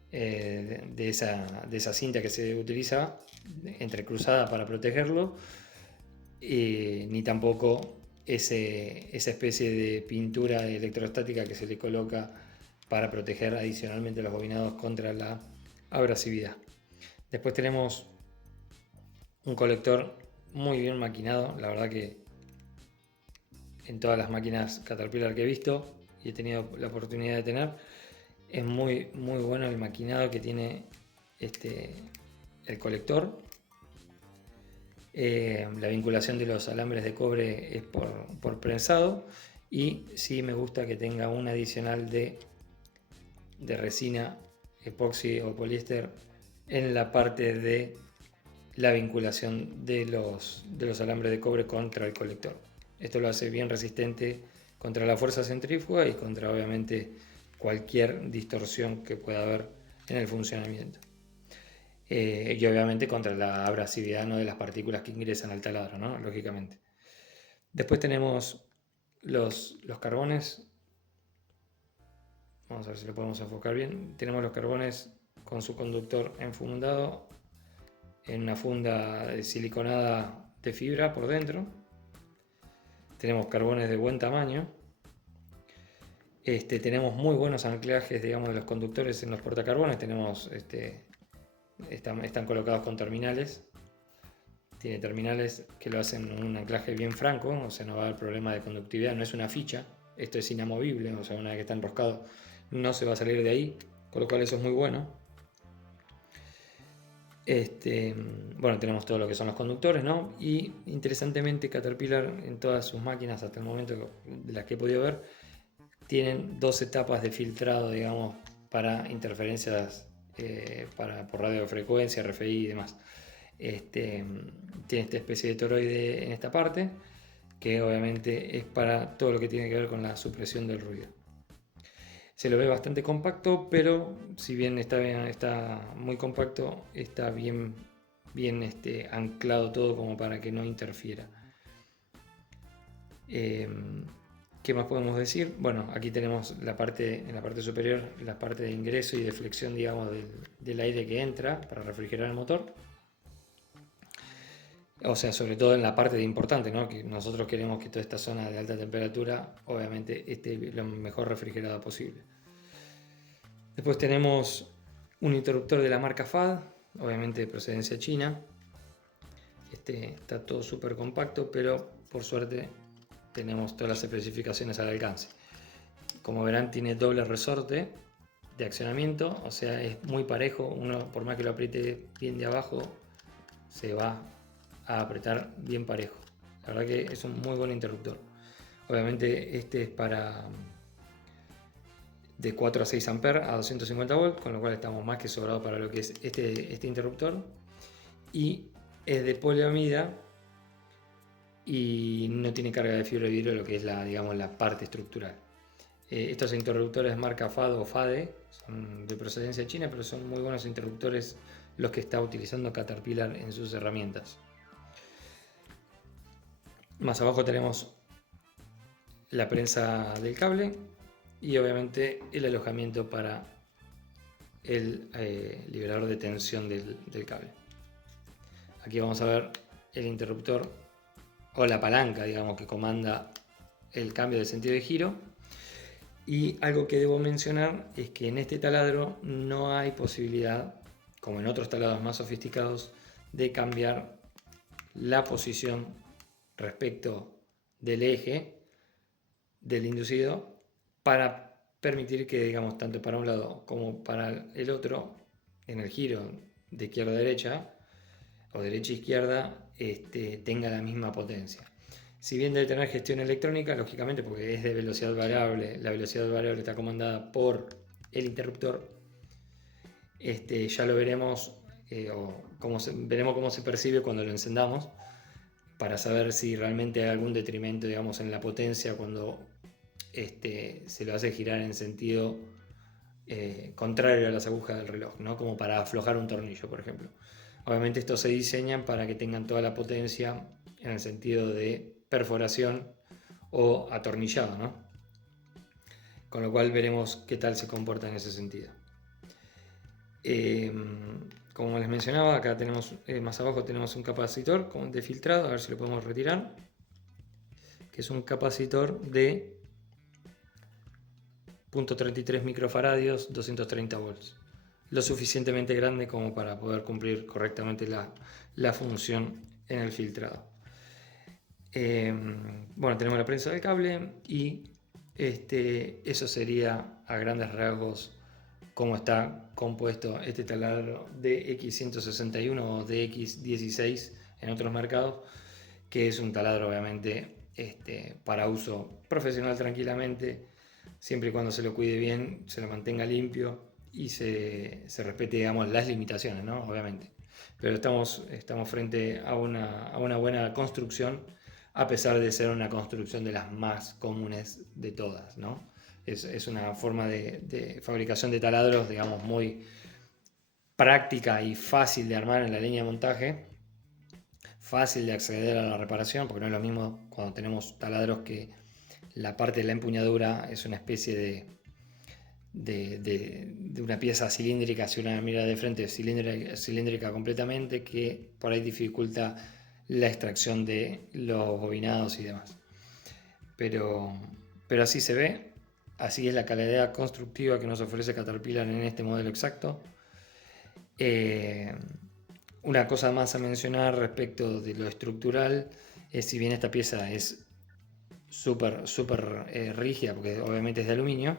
de esa cinta que se utiliza entrecruzada para protegerlo, ni tampoco esa especie de pintura electrostática que se le coloca para proteger adicionalmente los bobinados contra la abrasividad. Después tenemos un colector muy bien maquinado, la verdad que en todas las máquinas Caterpillar que he visto y he tenido la oportunidad de tener, es muy bueno el maquinado que tiene el colector. La vinculación de los alambres de cobre es por prensado, y sí me gusta que tenga un adicional de resina epoxi o poliéster en la parte de la vinculación de los alambres de cobre contra el colector. Esto lo hace bien resistente contra la fuerza centrífuga y contra, obviamente, cualquier distorsión que pueda haber en el funcionamiento. Y obviamente contra la abrasividad, ¿no?, de las partículas que ingresan al taladro, ¿no?, lógicamente. Después tenemos los carbones. Vamos a ver si lo podemos enfocar bien. Tenemos los carbones con su conductor enfundado en una funda siliconada de fibra por dentro. Tenemos carbones de buen tamaño. Tenemos muy buenos anclajes, digamos, de los conductores en los portacarbones. Tenemos están colocados con terminales. Tiene terminales que lo hacen un anclaje bien franco, o sea, no va a haber problema de conductividad, no es una ficha, esto es inamovible, o sea, una vez que está enroscado no se va a salir de ahí, con lo cual eso es muy bueno. Bueno, tenemos todo lo que son los conductores, ¿no? Y interesantemente Caterpillar en todas sus máquinas hasta el momento de las que he podido ver, tienen 2 etapas de filtrado, digamos, para interferencias por radiofrecuencia, RFI y demás. Tiene esta especie de toroide en esta parte, que obviamente es para todo lo que tiene que ver con la supresión del ruido. Se lo ve bastante compacto, pero si bien está muy compacto, está bien anclado todo como para que no interfiera. ¿Qué más podemos decir? Bueno, aquí tenemos en la parte superior, la parte de ingreso y de flexión, digamos, del aire que entra para refrigerar el motor. O sea, sobre todo en la parte de importante, ¿no? Que nosotros queremos que toda esta zona de alta temperatura, obviamente, esté lo mejor refrigerada posible. Después tenemos un interruptor de la marca FAD, obviamente de procedencia china. Está todo súper compacto, pero por suerte tenemos todas las especificaciones al alcance. Como verán, tiene doble resorte de accionamiento, o sea, es muy parejo. Uno, por más que lo apriete bien de abajo, se va a apretar bien parejo. La verdad que es un muy buen interruptor. Obviamente este es para de 4 a 6 amperes a 250 volts, con lo cual estamos más que sobrados para lo que es este interruptor. Y es de poliamida y no tiene carga de fibra de vidrio, lo que es digamos, la parte estructural. Estos interruptores marca FAD o FADE son de procedencia china, pero son muy buenos interruptores los que está utilizando Caterpillar en sus herramientas. Más abajo tenemos la prensa del cable y obviamente el alojamiento para el liberador de tensión del cable. Aquí vamos a ver el interruptor o la palanca, digamos, que comanda el cambio de sentido de giro. Y algo que debo mencionar es que en este taladro no hay posibilidad, como en otros taladros más sofisticados, de cambiar la posición respecto del eje del inducido para permitir que, digamos, tanto para un lado como para el otro, en el giro de izquierda a derecha o derecha a izquierda, tenga la misma potencia. Si bien debe tener gestión electrónica, lógicamente, porque es de velocidad variable, la velocidad variable está comandada por el interruptor, ya lo veremos, veremos cómo se percibe cuando lo encendamos, para saber si realmente hay algún detrimento, digamos, en la potencia cuando se lo hace girar en sentido contrario a las agujas del reloj, ¿no? Como para aflojar un tornillo, por ejemplo. Obviamente estos se diseñan para que tengan toda la potencia en el sentido de perforación o atornillado, ¿no? Con lo cual veremos qué tal se comporta en ese sentido. Como les mencionaba, acá tenemos más abajo tenemos un capacitor de filtrado, a ver si lo podemos retirar, que es un capacitor de 0.33 microfaradios, 230 volts, lo suficientemente grande como para poder cumplir correctamente la función en el filtrado. Bueno, tenemos la prensa del cable y eso sería a grandes rasgos cómo está compuesto este taladro DX161 o DX16 en otros mercados, que es un taladro obviamente para uso profesional tranquilamente, siempre y cuando se lo cuide bien, se lo mantenga limpio y se respete, digamos, las limitaciones, ¿no? Obviamente. Pero estamos frente a una buena construcción, a pesar de ser una construcción de las más comunes de todas, ¿no? Es una forma de fabricación de taladros, digamos, muy práctica y fácil de armar en la línea de montaje, fácil de acceder a la reparación, porque no es lo mismo cuando tenemos taladros que la parte de la empuñadura es una especie de una pieza cilíndrica, si uno mira de frente, cilíndrica completamente, que por ahí dificulta la extracción de los bobinados y demás. Pero así se ve, así es la calidad constructiva que nos ofrece Caterpillar en este modelo exacto. Una cosa más a mencionar respecto de lo estructural es, si bien esta pieza es súper rígida, porque obviamente es de aluminio,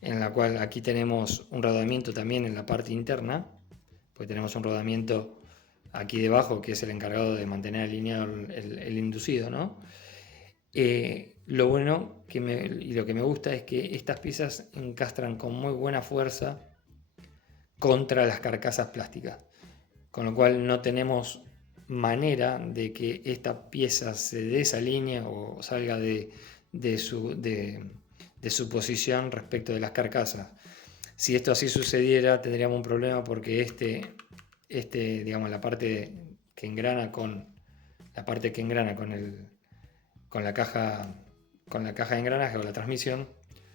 en la cual aquí tenemos un rodamiento también en la parte interna, pues tenemos un rodamiento aquí debajo que es el encargado de mantener alineado el inducido, ¿no? Lo bueno y lo que me gusta es que estas piezas encastran con muy buena fuerza contra las carcasas plásticas, con lo cual no tenemos manera de que esta pieza se desalinee o salga de su posición respecto de las carcasas. Si esto así sucediera, tendríamos un problema porque digamos, la parte que engrana con con la caja de engranaje o la transmisión,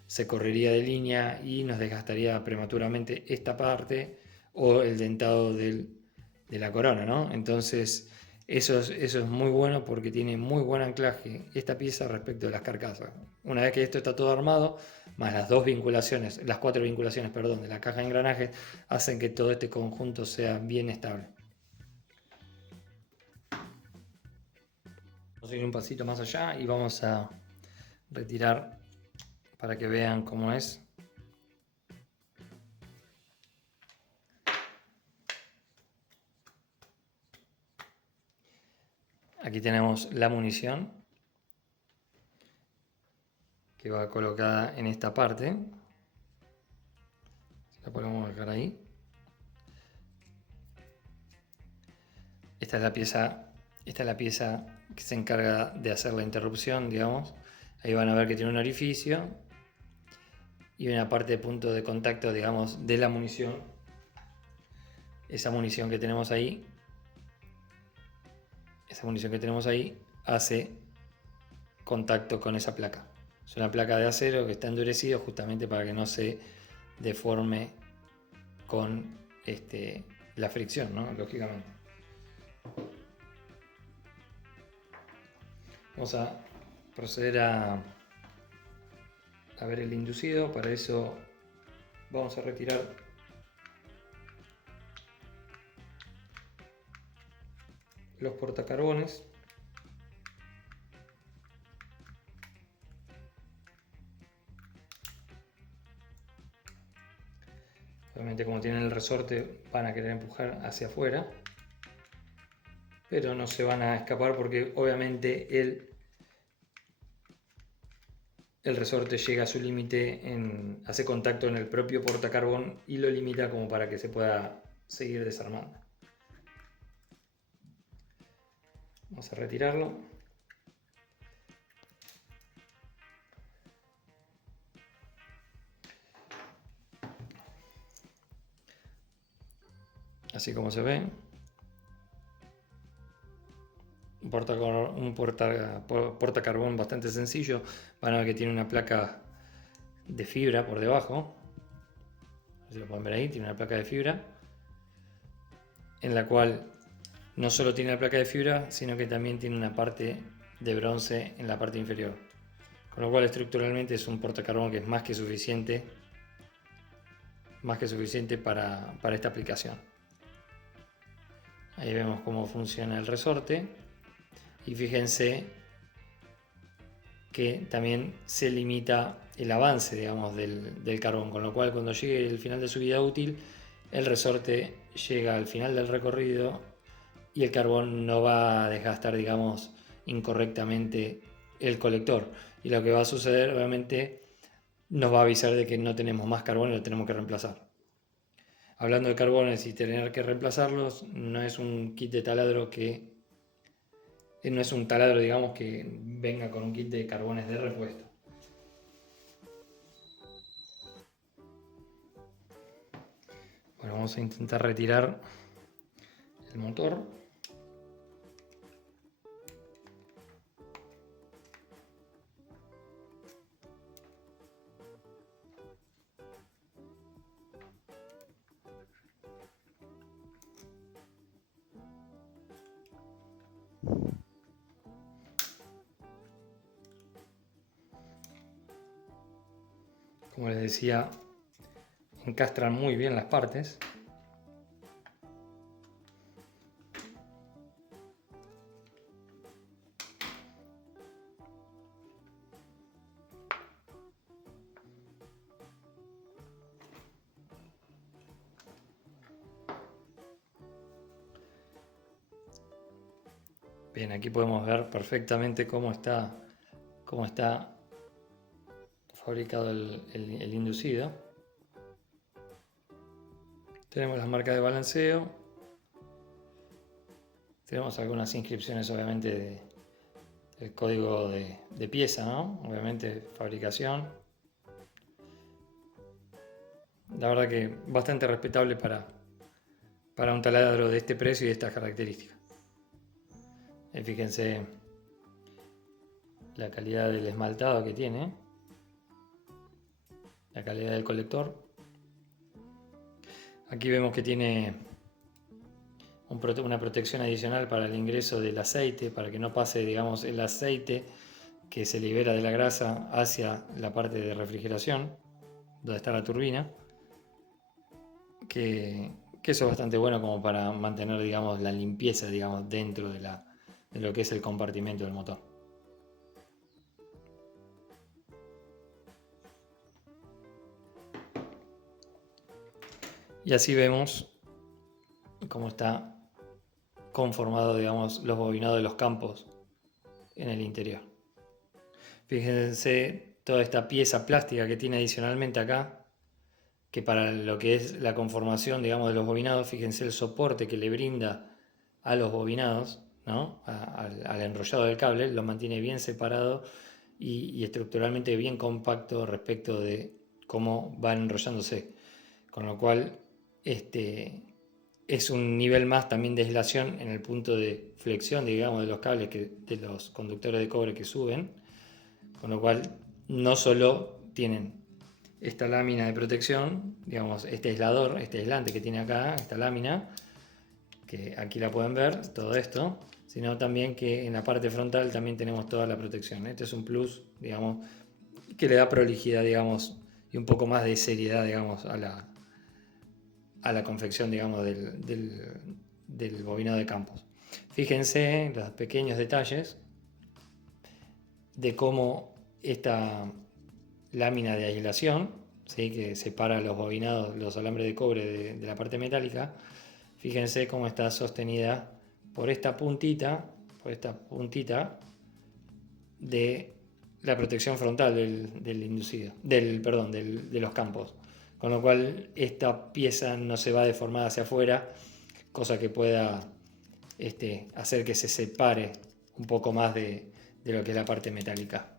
se correría de línea y nos desgastaría prematuramente esta parte o el dentado de la corona, ¿no? Entonces eso es muy bueno porque tiene muy buen anclaje esta pieza respecto de las carcasas. Una vez que esto está todo armado, más las cuatro vinculaciones, perdón, de la caja de engranajes, hacen que todo este conjunto sea bien estable. Vamos a ir un pasito más allá y vamos a retirar para que vean cómo es. Aquí tenemos la munición que va colocada en esta parte. La podemos dejar ahí. Esta es la pieza que se encarga de hacer la interrupción, digamos. Ahí van a ver que tiene un orificio y una parte de punto de contacto, digamos, de la munición. Esa munición que tenemos ahí hace contacto con esa placa. Es una placa de acero que está endurecido justamente para que no se deforme con la fricción, ¿no? Lógicamente. Vamos a proceder a ver el inducido. Para eso vamos a retirar los portacarbones. Obviamente, como tienen el resorte, van a querer empujar hacia afuera, pero no se van a escapar porque obviamente el resorte llega a su límite, hace contacto en el propio portacarbón y lo limita como para que se pueda seguir desarmando. Vamos a retirarlo. Así como se ve. Un portacarbón bastante sencillo. Van a ver que tiene una placa de fibra por debajo. A ver si lo pueden ver ahí. Tiene una placa de fibra en la cual no solo tiene la placa de fibra, sino que también tiene una parte de bronce en la parte inferior. Con lo cual estructuralmente es un portacarbón que es más que suficiente para esta aplicación. Ahí vemos cómo funciona el resorte y fíjense que también se limita el avance, digamos, del carbón, con lo cual cuando llegue el final de su vida útil, el resorte llega al final del recorrido y el carbón no va a desgastar, digamos, incorrectamente el colector. Y lo que va a suceder, obviamente, nos va a avisar de que no tenemos más carbón y lo tenemos que reemplazar. Hablando de carbones y tener que reemplazarlos, no es un kit de taladro no es un taladro, digamos, que venga con un kit de carbones de repuesto. Bueno, vamos a intentar retirar el motor. Como les decía, encastran muy bien las partes. Bien, aquí podemos ver perfectamente cómo está fabricado el inducido. Tenemos las marcas de balanceo. Tenemos algunas inscripciones, obviamente, del código de pieza, ¿no? Obviamente, fabricación. La verdad que bastante respetable para un taladro de este precio y de estas características. Fíjense la calidad del esmaltado que tiene, la calidad del colector. Aquí vemos que tiene una protección adicional para el ingreso del aceite, para que no pase, digamos, el aceite que se libera de la grasa hacia la parte de refrigeración, donde está la turbina, que eso es bastante bueno como para mantener, digamos, la limpieza, digamos, dentro de lo que es el compartimento del motor. Y así vemos cómo está conformado, digamos, los bobinados de los campos en el interior. Fíjense toda esta pieza plástica que tiene adicionalmente acá, que para lo que es la conformación, digamos, de los bobinados, fíjense el soporte que le brinda a los bobinados, ¿no? Al enrollado del cable, lo mantiene bien separado y estructuralmente bien compacto respecto de cómo van enrollándose. Con lo cual, es un nivel más también de aislación en el punto de flexión, digamos, de los cables, de los conductores de cobre que suben. Con lo cual, no solo tienen esta lámina de protección, digamos, este aislador, este aislante que tiene acá, esta lámina, que aquí la pueden ver, todo esto, sino también que en la parte frontal también tenemos toda la protección. Este es un plus, digamos, que le da prolijidad, digamos, y un poco más de seriedad, digamos, a la confección, digamos, del bobinado de campos. Fíjense los pequeños detalles de cómo esta lámina de aislación, ¿sí? Que separa los bobinados, los alambres de cobre de la parte metálica, fíjense cómo está sostenida por esta puntita de la protección frontal del inducido, de los campos. Con lo cual esta pieza no se va deformada hacia afuera, cosa que pueda hacer que se separe un poco más de lo que es la parte metálica.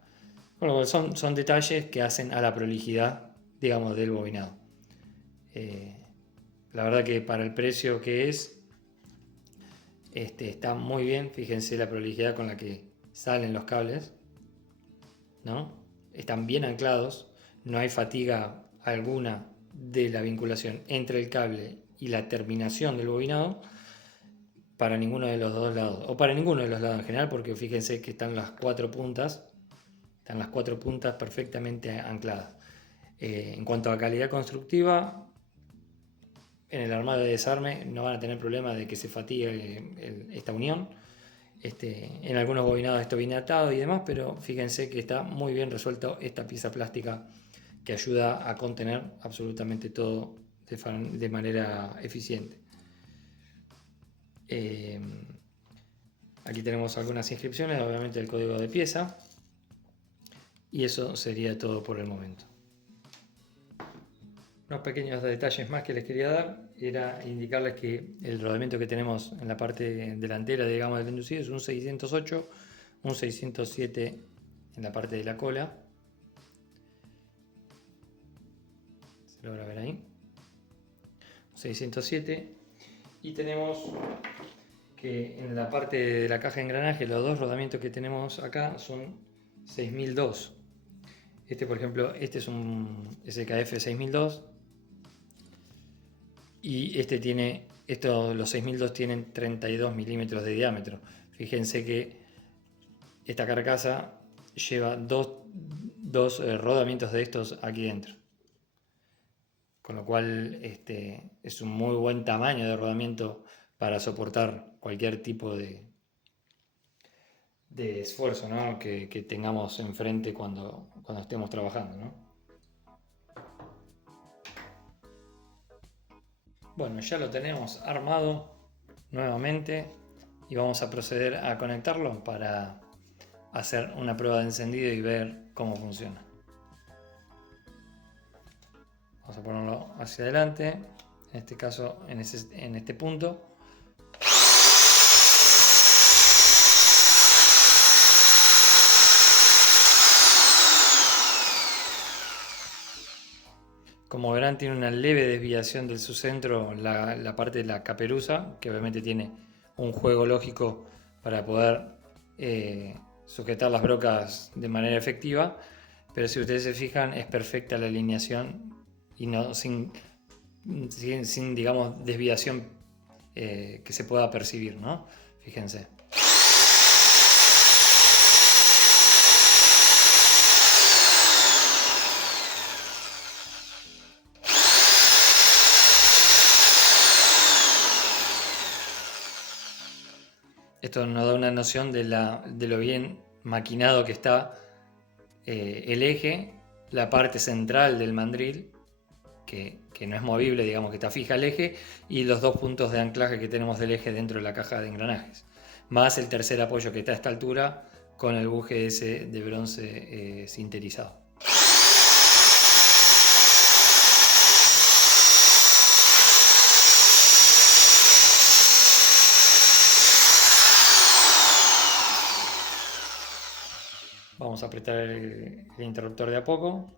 Con lo cual son detalles que hacen a la prolijidad, digamos, del bobinado. La verdad que para el precio que es, está muy bien. Fíjense la prolijidad con la que salen los cables, ¿no? Están bien anclados, no hay fatiga alguna de la vinculación entre el cable y la terminación del bobinado para ninguno de los dos lados, o para ninguno de los lados en general, porque fíjense que están las cuatro puntas perfectamente ancladas. En cuanto a calidad constructiva, en el armado de desarme no van a tener problema de que se fatigue esta unión. En algunos bobinados esto viene atado y demás, pero fíjense que está muy bien resuelto esta pieza plástica que ayuda a contener absolutamente todo de manera eficiente. Aquí tenemos algunas inscripciones, obviamente el código de pieza, y eso sería todo por el momento. Unos pequeños detalles más que les quería dar era indicarles que el rodamiento que tenemos en la parte delantera, digamos, del inducido es un 608, un 607 en la parte de la cola. Se logra ver ahí. 607. Y tenemos que en la parte de la caja de engranaje los dos rodamientos que tenemos acá son 6002. Por ejemplo, este es un SKF 6002. Y los 6002 tienen 32 milímetros de diámetro. Fíjense que esta carcasa lleva dos rodamientos de estos aquí dentro. Con lo cual es un muy buen tamaño de rodamiento para soportar cualquier tipo de esfuerzo, ¿no? que tengamos enfrente cuando estemos trabajando, ¿no? Bueno, ya lo tenemos armado nuevamente. y vamos a proceder a conectarlo para hacer una prueba de encendido y ver cómo funciona. Vamos a ponerlo hacia adelante, en este caso en este punto. Como verán, tiene una leve desviación del su centro la parte de la caperuza, que obviamente tiene un juego lógico para poder sujetar las brocas de manera efectiva, pero si ustedes se fijan es perfecta la alineación y no sin digamos desviación que se pueda percibir, ¿no? Fíjense. Esto nos da una noción de lo bien maquinado que está el eje, la parte central del mandril, que no es movible, digamos que está fija el eje, y los dos puntos de anclaje que tenemos del eje dentro de la caja de engranajes, más el tercer apoyo que está a esta altura con el buje ese de bronce sinterizado. Vamos a apretar el interruptor de a poco.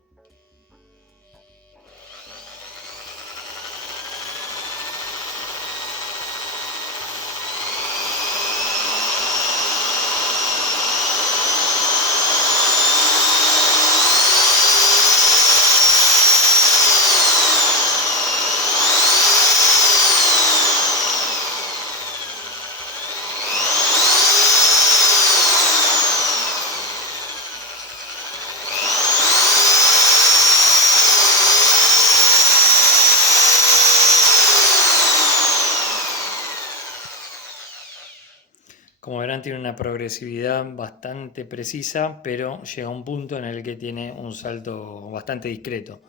Como verán, tiene una progresividad bastante precisa, pero llega a un punto en el que tiene un salto bastante discreto.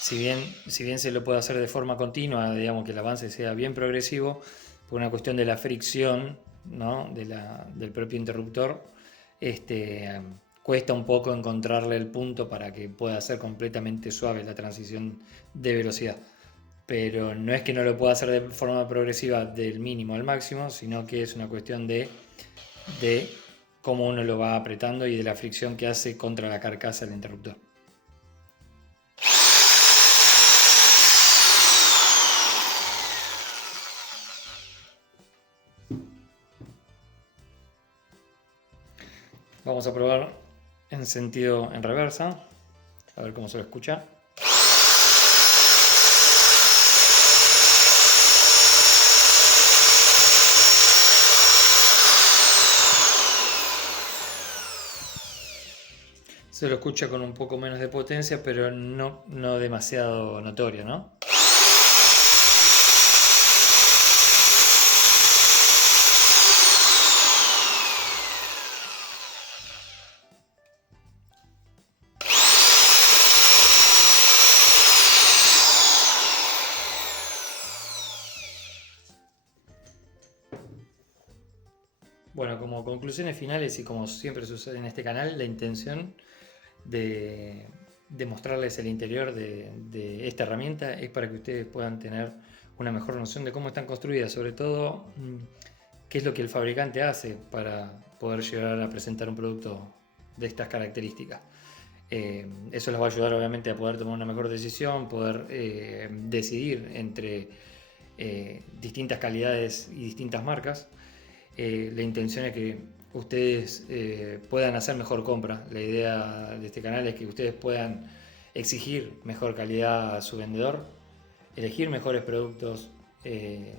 Si bien se lo puede hacer de forma continua, digamos que el avance sea bien progresivo, por una cuestión de la fricción, ¿no? del propio interruptor, cuesta un poco encontrarle el punto para que pueda ser completamente suave la transición de velocidad. Pero no es que no lo pueda hacer de forma progresiva del mínimo al máximo, sino que es una cuestión de cómo uno lo va apretando y de la fricción que hace contra la carcasa del interruptor. Vamos a probar en sentido en reversa, a ver cómo se lo escucha. Se lo escucha con un poco menos de potencia, pero no demasiado notorio, ¿no? Bueno, como conclusiones finales y como siempre sucede en este canal, la intención de mostrarles el interior de esta herramienta es para que ustedes puedan tener una mejor noción de cómo están construidas, sobre todo qué es lo que el fabricante hace para poder llegar a presentar un producto de estas características. Eso les va a ayudar obviamente a poder tomar una mejor decisión, poder decidir entre distintas calidades y distintas marcas. La intención es que ustedes puedan hacer mejor compra. La idea de este canal es que ustedes puedan exigir mejor calidad a su vendedor, elegir mejores productos,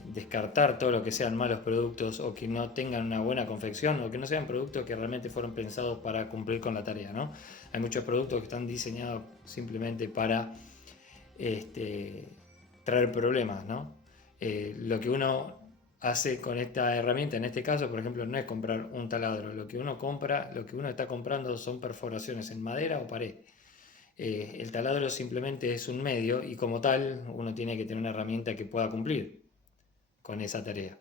descartar todo lo que sean malos productos o que no tengan una buena confección o que no sean productos que realmente fueron pensados para cumplir con la tarea, ¿no? Hay muchos productos que están diseñados simplemente para traer problemas, ¿no? Lo que uno hace con esta herramienta, en este caso, por ejemplo, no es comprar un taladro. Lo que uno compra, lo que uno está comprando son perforaciones en madera o pared. El taladro simplemente es un medio y como tal uno tiene que tener una herramienta que pueda cumplir con esa tarea.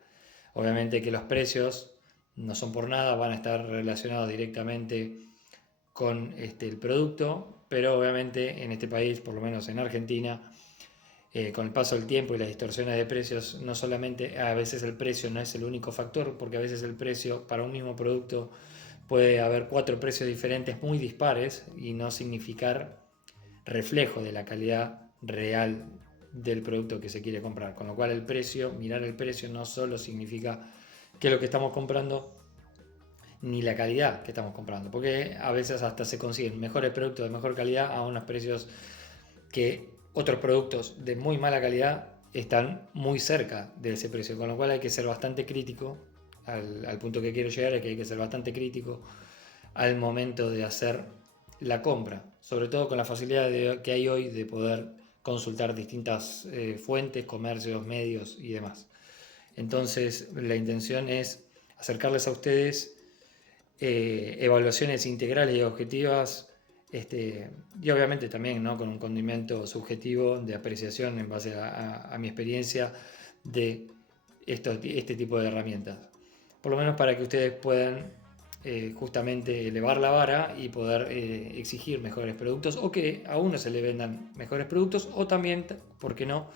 Obviamente que los precios no son por nada, van a estar relacionados directamente con el producto, pero obviamente en este país, por lo menos en Argentina, con el paso del tiempo y las distorsiones de precios, no solamente a veces el precio no es el único factor, porque a veces el precio para un mismo producto puede haber 4 precios diferentes muy dispares y no significar reflejo de la calidad real del producto que se quiere comprar. Con lo cual el precio, mirar el precio no solo significa que lo que estamos comprando ni la calidad que estamos comprando, porque a veces hasta se consiguen mejores productos de mejor calidad a unos precios que otros productos de muy mala calidad están muy cerca de ese precio, con lo cual hay que ser bastante crítico, al punto que quiero llegar es que hay que ser bastante crítico al momento de hacer la compra, sobre todo con la facilidad que hay hoy de poder consultar distintas fuentes, comercios, medios y demás. Entonces la intención es acercarles a ustedes evaluaciones integrales y objetivas, y obviamente también, ¿no?, con un condimento subjetivo de apreciación en base a mi experiencia de este tipo de herramientas. Por lo menos para que ustedes puedan justamente elevar la vara y poder exigir mejores productos, o que a uno se le vendan mejores productos, o también, ¿por qué no?,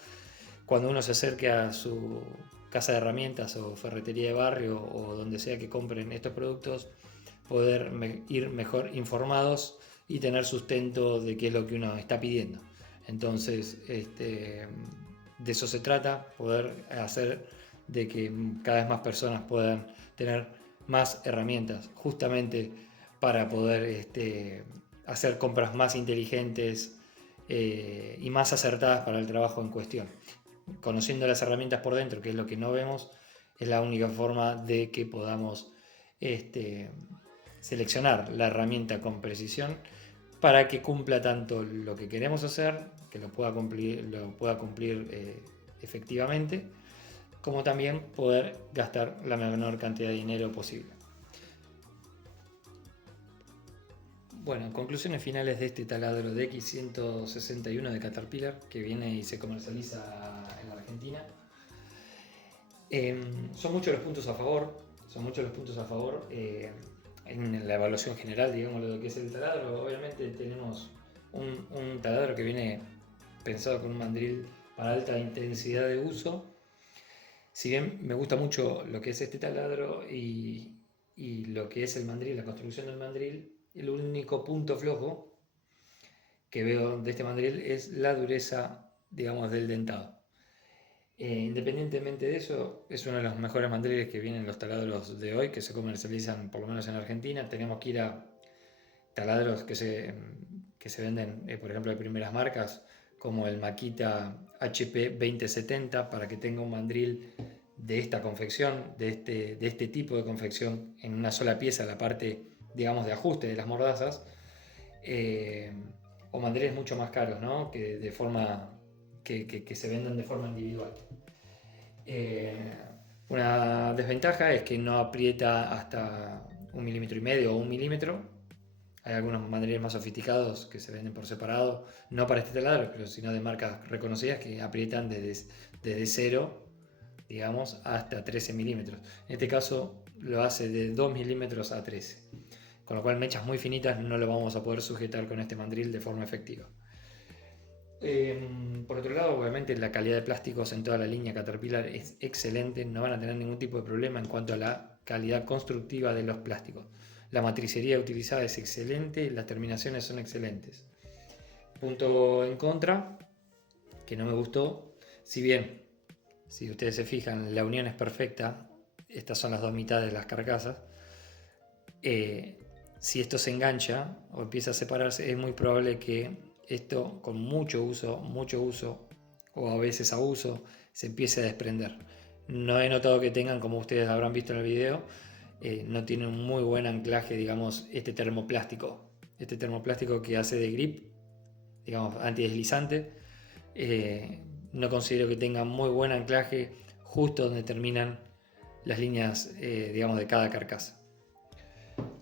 cuando uno se acerque a su casa de herramientas o ferretería de barrio o donde sea que compren estos productos, poder ir mejor informados y tener sustento de qué es lo que uno está pidiendo. Entonces, de eso se trata, poder hacer de que cada vez más personas puedan tener más herramientas, justamente para poder hacer compras más inteligentes y más acertadas para el trabajo en cuestión. Conociendo las herramientas por dentro, que es lo que no vemos, es la única forma de que podamos seleccionar la herramienta con precisión para que cumpla tanto lo que queremos hacer, que lo pueda cumplir efectivamente, como también poder gastar la menor cantidad de dinero posible. Bueno, conclusiones finales de este taladro DX161 de Caterpillar, que viene y se comercializa en la Argentina. Son muchos los puntos a favor, en la evaluación general, digamos, de lo que es el taladro. Obviamente tenemos un taladro que viene pensado con un mandril para alta intensidad de uso. Si bien me gusta mucho lo que es este taladro y lo que es el mandril, la construcción del mandril, el único punto flojo que veo de este mandril es la dureza, digamos, del dentado. Independientemente de eso, es uno de los mejores mandriles que vienen los taladros de hoy, que se comercializan por lo menos en Argentina. Tenemos que ir a taladros que se venden, por ejemplo, de primeras marcas, como el Makita HP 2070, para que tenga un mandril de esta confección, de este tipo de confección, en una sola pieza, la parte, digamos, de ajuste de las mordazas, o mandriles mucho más caros, ¿no?, que de forma que se venden de forma individual. Una desventaja es que no aprieta hasta 1,5 milímetros o 1 milímetro. Hay algunos mandriles más sofisticados que se venden por separado, no para este taladro, pero sino de marcas reconocidas, que aprietan desde 0, digamos, hasta 13 milímetros. En este caso lo hace de 2 milímetros a 13, con lo cual mechas muy finitas no lo vamos a poder sujetar con este mandril de forma efectiva. Por otro lado, obviamente la calidad de plásticos en toda la línea Caterpillar es excelente, no van a tener ningún tipo de problema en cuanto a la calidad constructiva de los plásticos. La matricería utilizada es excelente, las terminaciones son excelentes. Punto en contra, que no me gustó, si bien, si ustedes se fijan, la unión es perfecta, estas son las dos mitades de las carcasas, si esto se engancha o empieza a separarse, es muy probable que esto, con mucho uso o a veces abuso, se empiece a desprender. No he notado que tengan, como ustedes habrán visto en el video, no tiene un muy buen anclaje, digamos, este termoplástico que hace de grip, digamos, antideslizante. No considero que tenga muy buen anclaje justo donde terminan las líneas, digamos, de cada carcasa.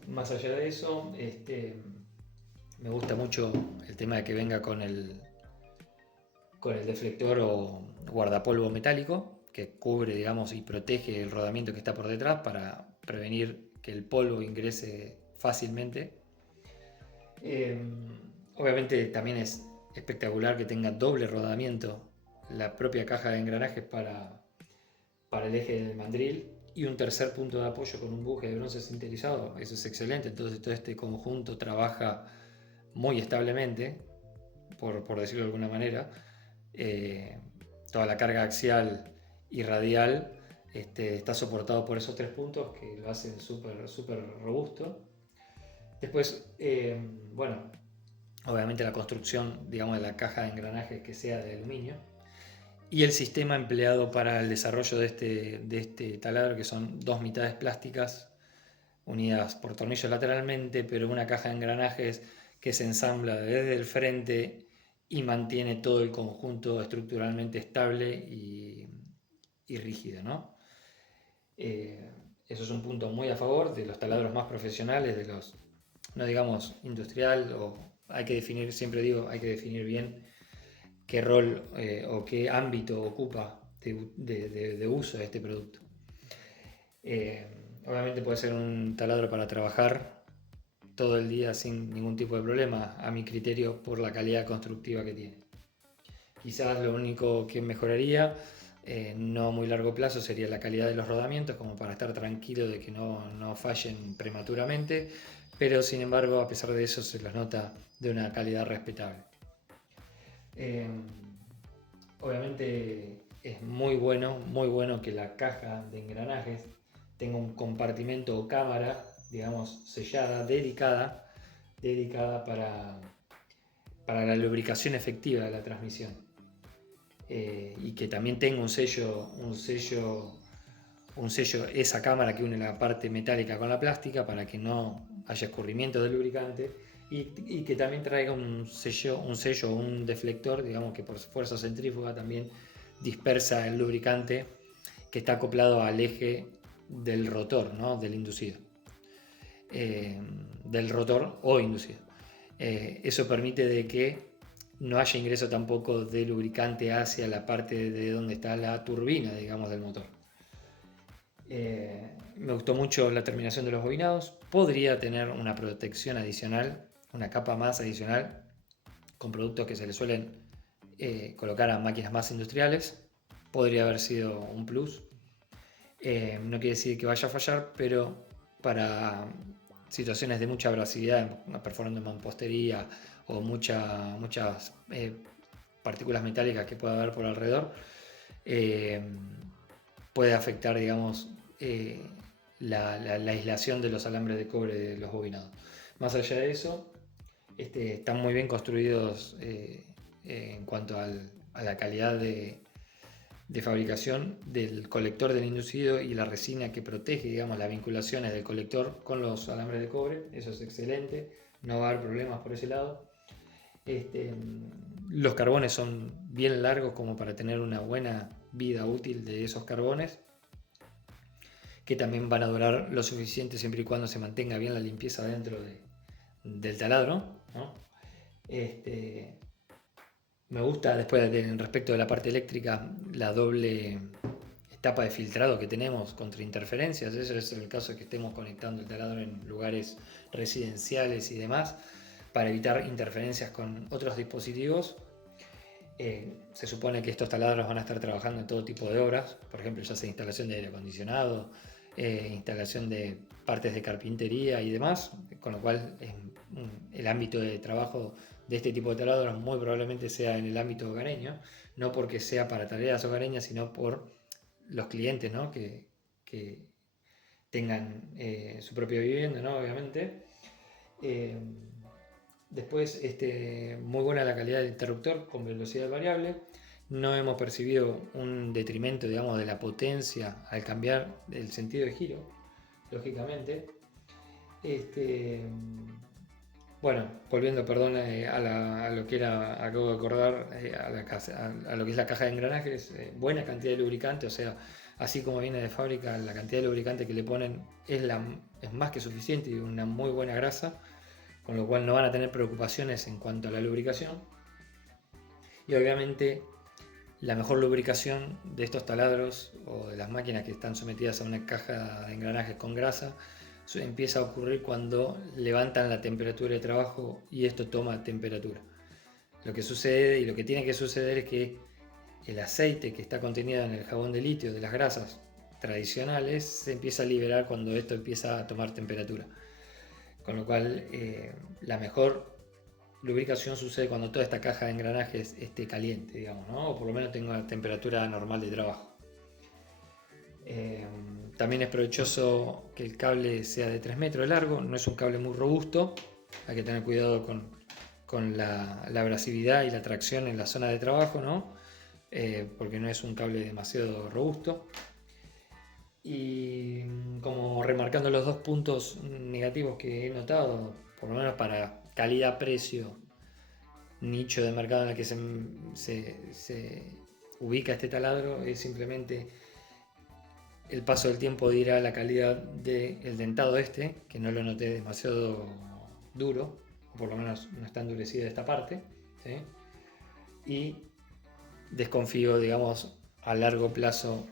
Más allá de eso, me gusta mucho el tema de que venga con el deflector o guardapolvo metálico que cubre, digamos, y protege el rodamiento que está por detrás para prevenir que el polvo ingrese fácilmente. Obviamente también es espectacular que tenga doble rodamiento la propia caja de engranajes para el eje del mandril y un tercer punto de apoyo con un buje de bronce sinterizado. Eso es excelente. Entonces todo este conjunto trabaja muy establemente, por decirlo de alguna manera. Toda la carga axial y radial está soportado por esos tres puntos que lo hacen súper robusto. Después, bueno, obviamente la construcción, digamos, de la caja de engranajes que sea de aluminio y el sistema empleado para el desarrollo de este taladro, que son dos mitades plásticas unidas por tornillos lateralmente, pero una caja de engranajes que se ensambla desde el frente y mantiene todo el conjunto estructuralmente estable y rígido, ¿no? Eso es un punto muy a favor de los taladros más profesionales, de los, no digamos industrial, o hay que definir, siempre digo, hay que definir bien qué rol o qué ámbito ocupa de uso de este producto. Obviamente puede ser un taladro para trabajar todo el día sin ningún tipo de problema, a mi criterio, por la calidad constructiva que tiene. Quizás lo único que mejoraría, no a muy largo plazo, sería la calidad de los rodamientos, como para estar tranquilo de que no fallen prematuramente, pero sin embargo, a pesar de eso, se los nota de una calidad respetable. Obviamente es muy bueno que la caja de engranajes tenga un compartimento o cámara, digamos, sellada, dedicada para la lubricación efectiva de la transmisión. Y que también tenga un sello, esa cámara que une la parte metálica con la plástica para que no haya escurrimiento del lubricante, y que también traiga un sello o un deflector, digamos, que por fuerza centrífuga también dispersa el lubricante que está acoplado al eje del rotor, ¿no? Del inducido. Del rotor o inducido. Eso permite de que no haya ingreso tampoco de lubricante hacia la parte de donde está la turbina, digamos, del motor. Me gustó mucho la terminación de los bobinados. Podría tener una protección adicional, una capa más adicional, con productos que se le suelen colocar a máquinas más industriales. Podría haber sido un plus. No quiere decir que vaya a fallar, pero para situaciones de mucha abrasividad, perforando en mampostería o muchas partículas metálicas que pueda haber por alrededor, puede afectar, digamos, la aislación de los alambres de cobre de los bobinados. Más allá de eso, están muy bien construidos en cuanto a la calidad de fabricación del colector del inducido y la resina que protege, digamos, las vinculaciones del colector con los alambres de cobre. Eso es excelente, no va a haber problemas por ese lado. Los carbones son bien largos como para tener una buena vida útil de esos carbones, que también van a durar lo suficiente siempre y cuando se mantenga bien la limpieza dentro del taladro, ¿no? Me gusta después respecto de la parte eléctrica la doble etapa de filtrado que tenemos contra interferencias. Eso es el caso de que estemos conectando el taladro en lugares residenciales y demás, para evitar interferencias con otros dispositivos. Se supone que estos taladros van a estar trabajando en todo tipo de obras, por ejemplo, ya sea instalación de aire acondicionado, instalación de partes de carpintería y demás, con lo cual el ámbito de trabajo de este tipo de taladros muy probablemente sea en el ámbito hogareño, no porque sea para tareas hogareñas, sino por los clientes, ¿no? que tengan su propia vivienda, ¿no? Obviamente. Después, muy buena la calidad del interruptor con velocidad variable. No hemos percibido un detrimento, digamos, de la potencia al cambiar el sentido de giro, lógicamente. Bueno, volviendo, perdón, a lo que era, acabo de acordar, a lo que es la caja de engranajes, buena cantidad de lubricante, o sea, así como viene de fábrica, la cantidad de lubricante que le ponen es más que suficiente y una muy buena grasa, con lo cual no van a tener preocupaciones en cuanto a la lubricación. Y obviamente la mejor lubricación de estos taladros o de las máquinas que están sometidas a una caja de engranajes con grasa empieza a ocurrir cuando levantan la temperatura de trabajo y esto toma temperatura. Lo que sucede y lo que tiene que suceder es que el aceite que está contenido en el jabón de litio de las grasas tradicionales se empieza a liberar cuando esto empieza a tomar temperatura. Con lo cual la mejor lubricación sucede cuando toda esta caja de engranajes esté caliente, digamos, ¿no? O por lo menos tenga una temperatura normal de trabajo. También es provechoso que el cable sea de 3 metros de largo, no es un cable muy robusto, hay que tener cuidado con la abrasividad y la tracción en la zona de trabajo, ¿no? Porque no es un cable demasiado robusto. Y como remarcando los 2 puntos negativos que he notado, por lo menos para calidad-precio, nicho de mercado en el que se ubica este taladro, es simplemente el paso del tiempo dirá la calidad del dentado que no lo noté demasiado duro, o por lo menos no está endurecida esta parte, ¿sí? Y desconfío, digamos, a largo plazo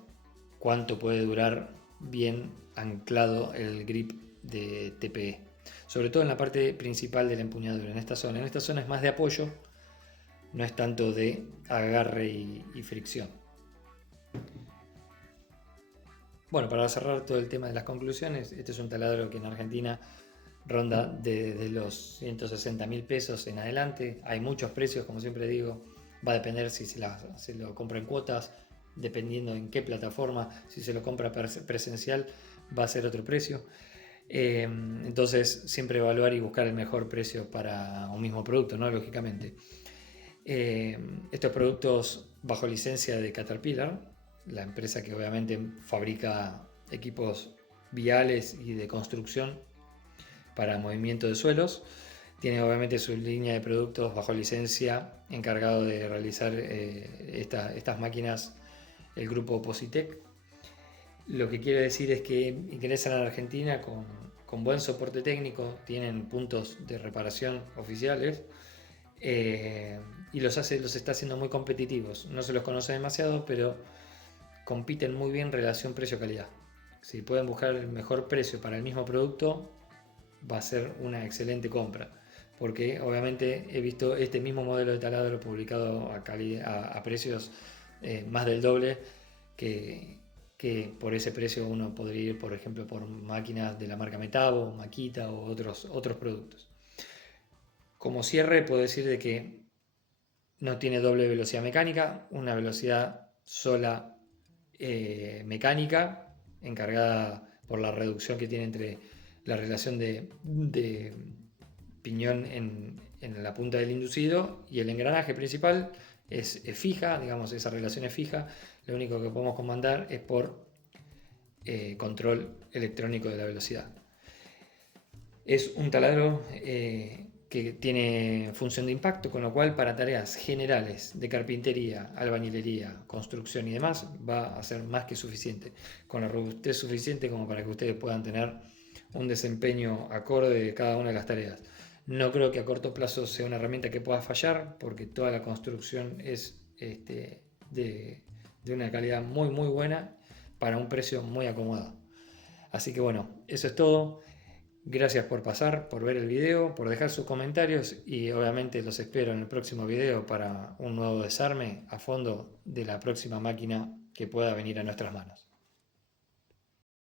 cuánto puede durar bien anclado el grip de TPE, sobre todo en la parte principal de la empuñadura, en esta zona. En esta zona es más de apoyo, no es tanto de agarre y fricción. Bueno, para cerrar todo el tema de las conclusiones, este es un taladro que en Argentina ronda desde los 160.000 pesos en adelante. Hay muchos precios, como siempre digo, va a depender si se lo compra en cuotas, dependiendo en qué plataforma. Si se lo compra presencial va a ser otro precio. Entonces siempre evaluar y buscar el mejor precio para un mismo producto, ¿no? Lógicamente. Estos productos bajo licencia de Caterpillar, la empresa que obviamente fabrica equipos viales y de construcción para movimiento de suelos, tiene obviamente su línea de productos bajo licencia encargado de realizar estas máquinas el grupo Positec. Lo que quiero decir es que ingresan a la Argentina con buen soporte técnico, tienen puntos de reparación oficiales y los está haciendo muy competitivos. No se los conoce demasiado, pero compiten muy bien relación precio-calidad. Si pueden buscar el mejor precio para el mismo producto, va a ser una excelente compra, porque obviamente he visto este mismo modelo de taladro publicado a precios más del doble, que por ese precio uno podría ir, por ejemplo, por máquinas de la marca Metabo, Makita o otros productos. Como cierre puedo decir de que no tiene doble velocidad mecánica, una velocidad sola mecánica, encargada por la reducción que tiene entre la relación de piñón en la punta del inducido y el engranaje principal es fija, digamos, esa relación es fija. Lo único que podemos comandar es por control electrónico de la velocidad. Es un taladro que tiene función de impacto, con lo cual para tareas generales de carpintería, albañilería, construcción y demás va a ser más que suficiente, con la robustez suficiente como para que ustedes puedan tener un desempeño acorde de cada una de las tareas. No creo que a corto plazo sea una herramienta que pueda fallar, porque toda la construcción es de una calidad muy muy buena para un precio muy acomodado. Así que bueno, eso es todo. Gracias por pasar, por ver el video, por dejar sus comentarios y obviamente los espero en el próximo video para un nuevo desarme a fondo de la próxima máquina que pueda venir a nuestras manos.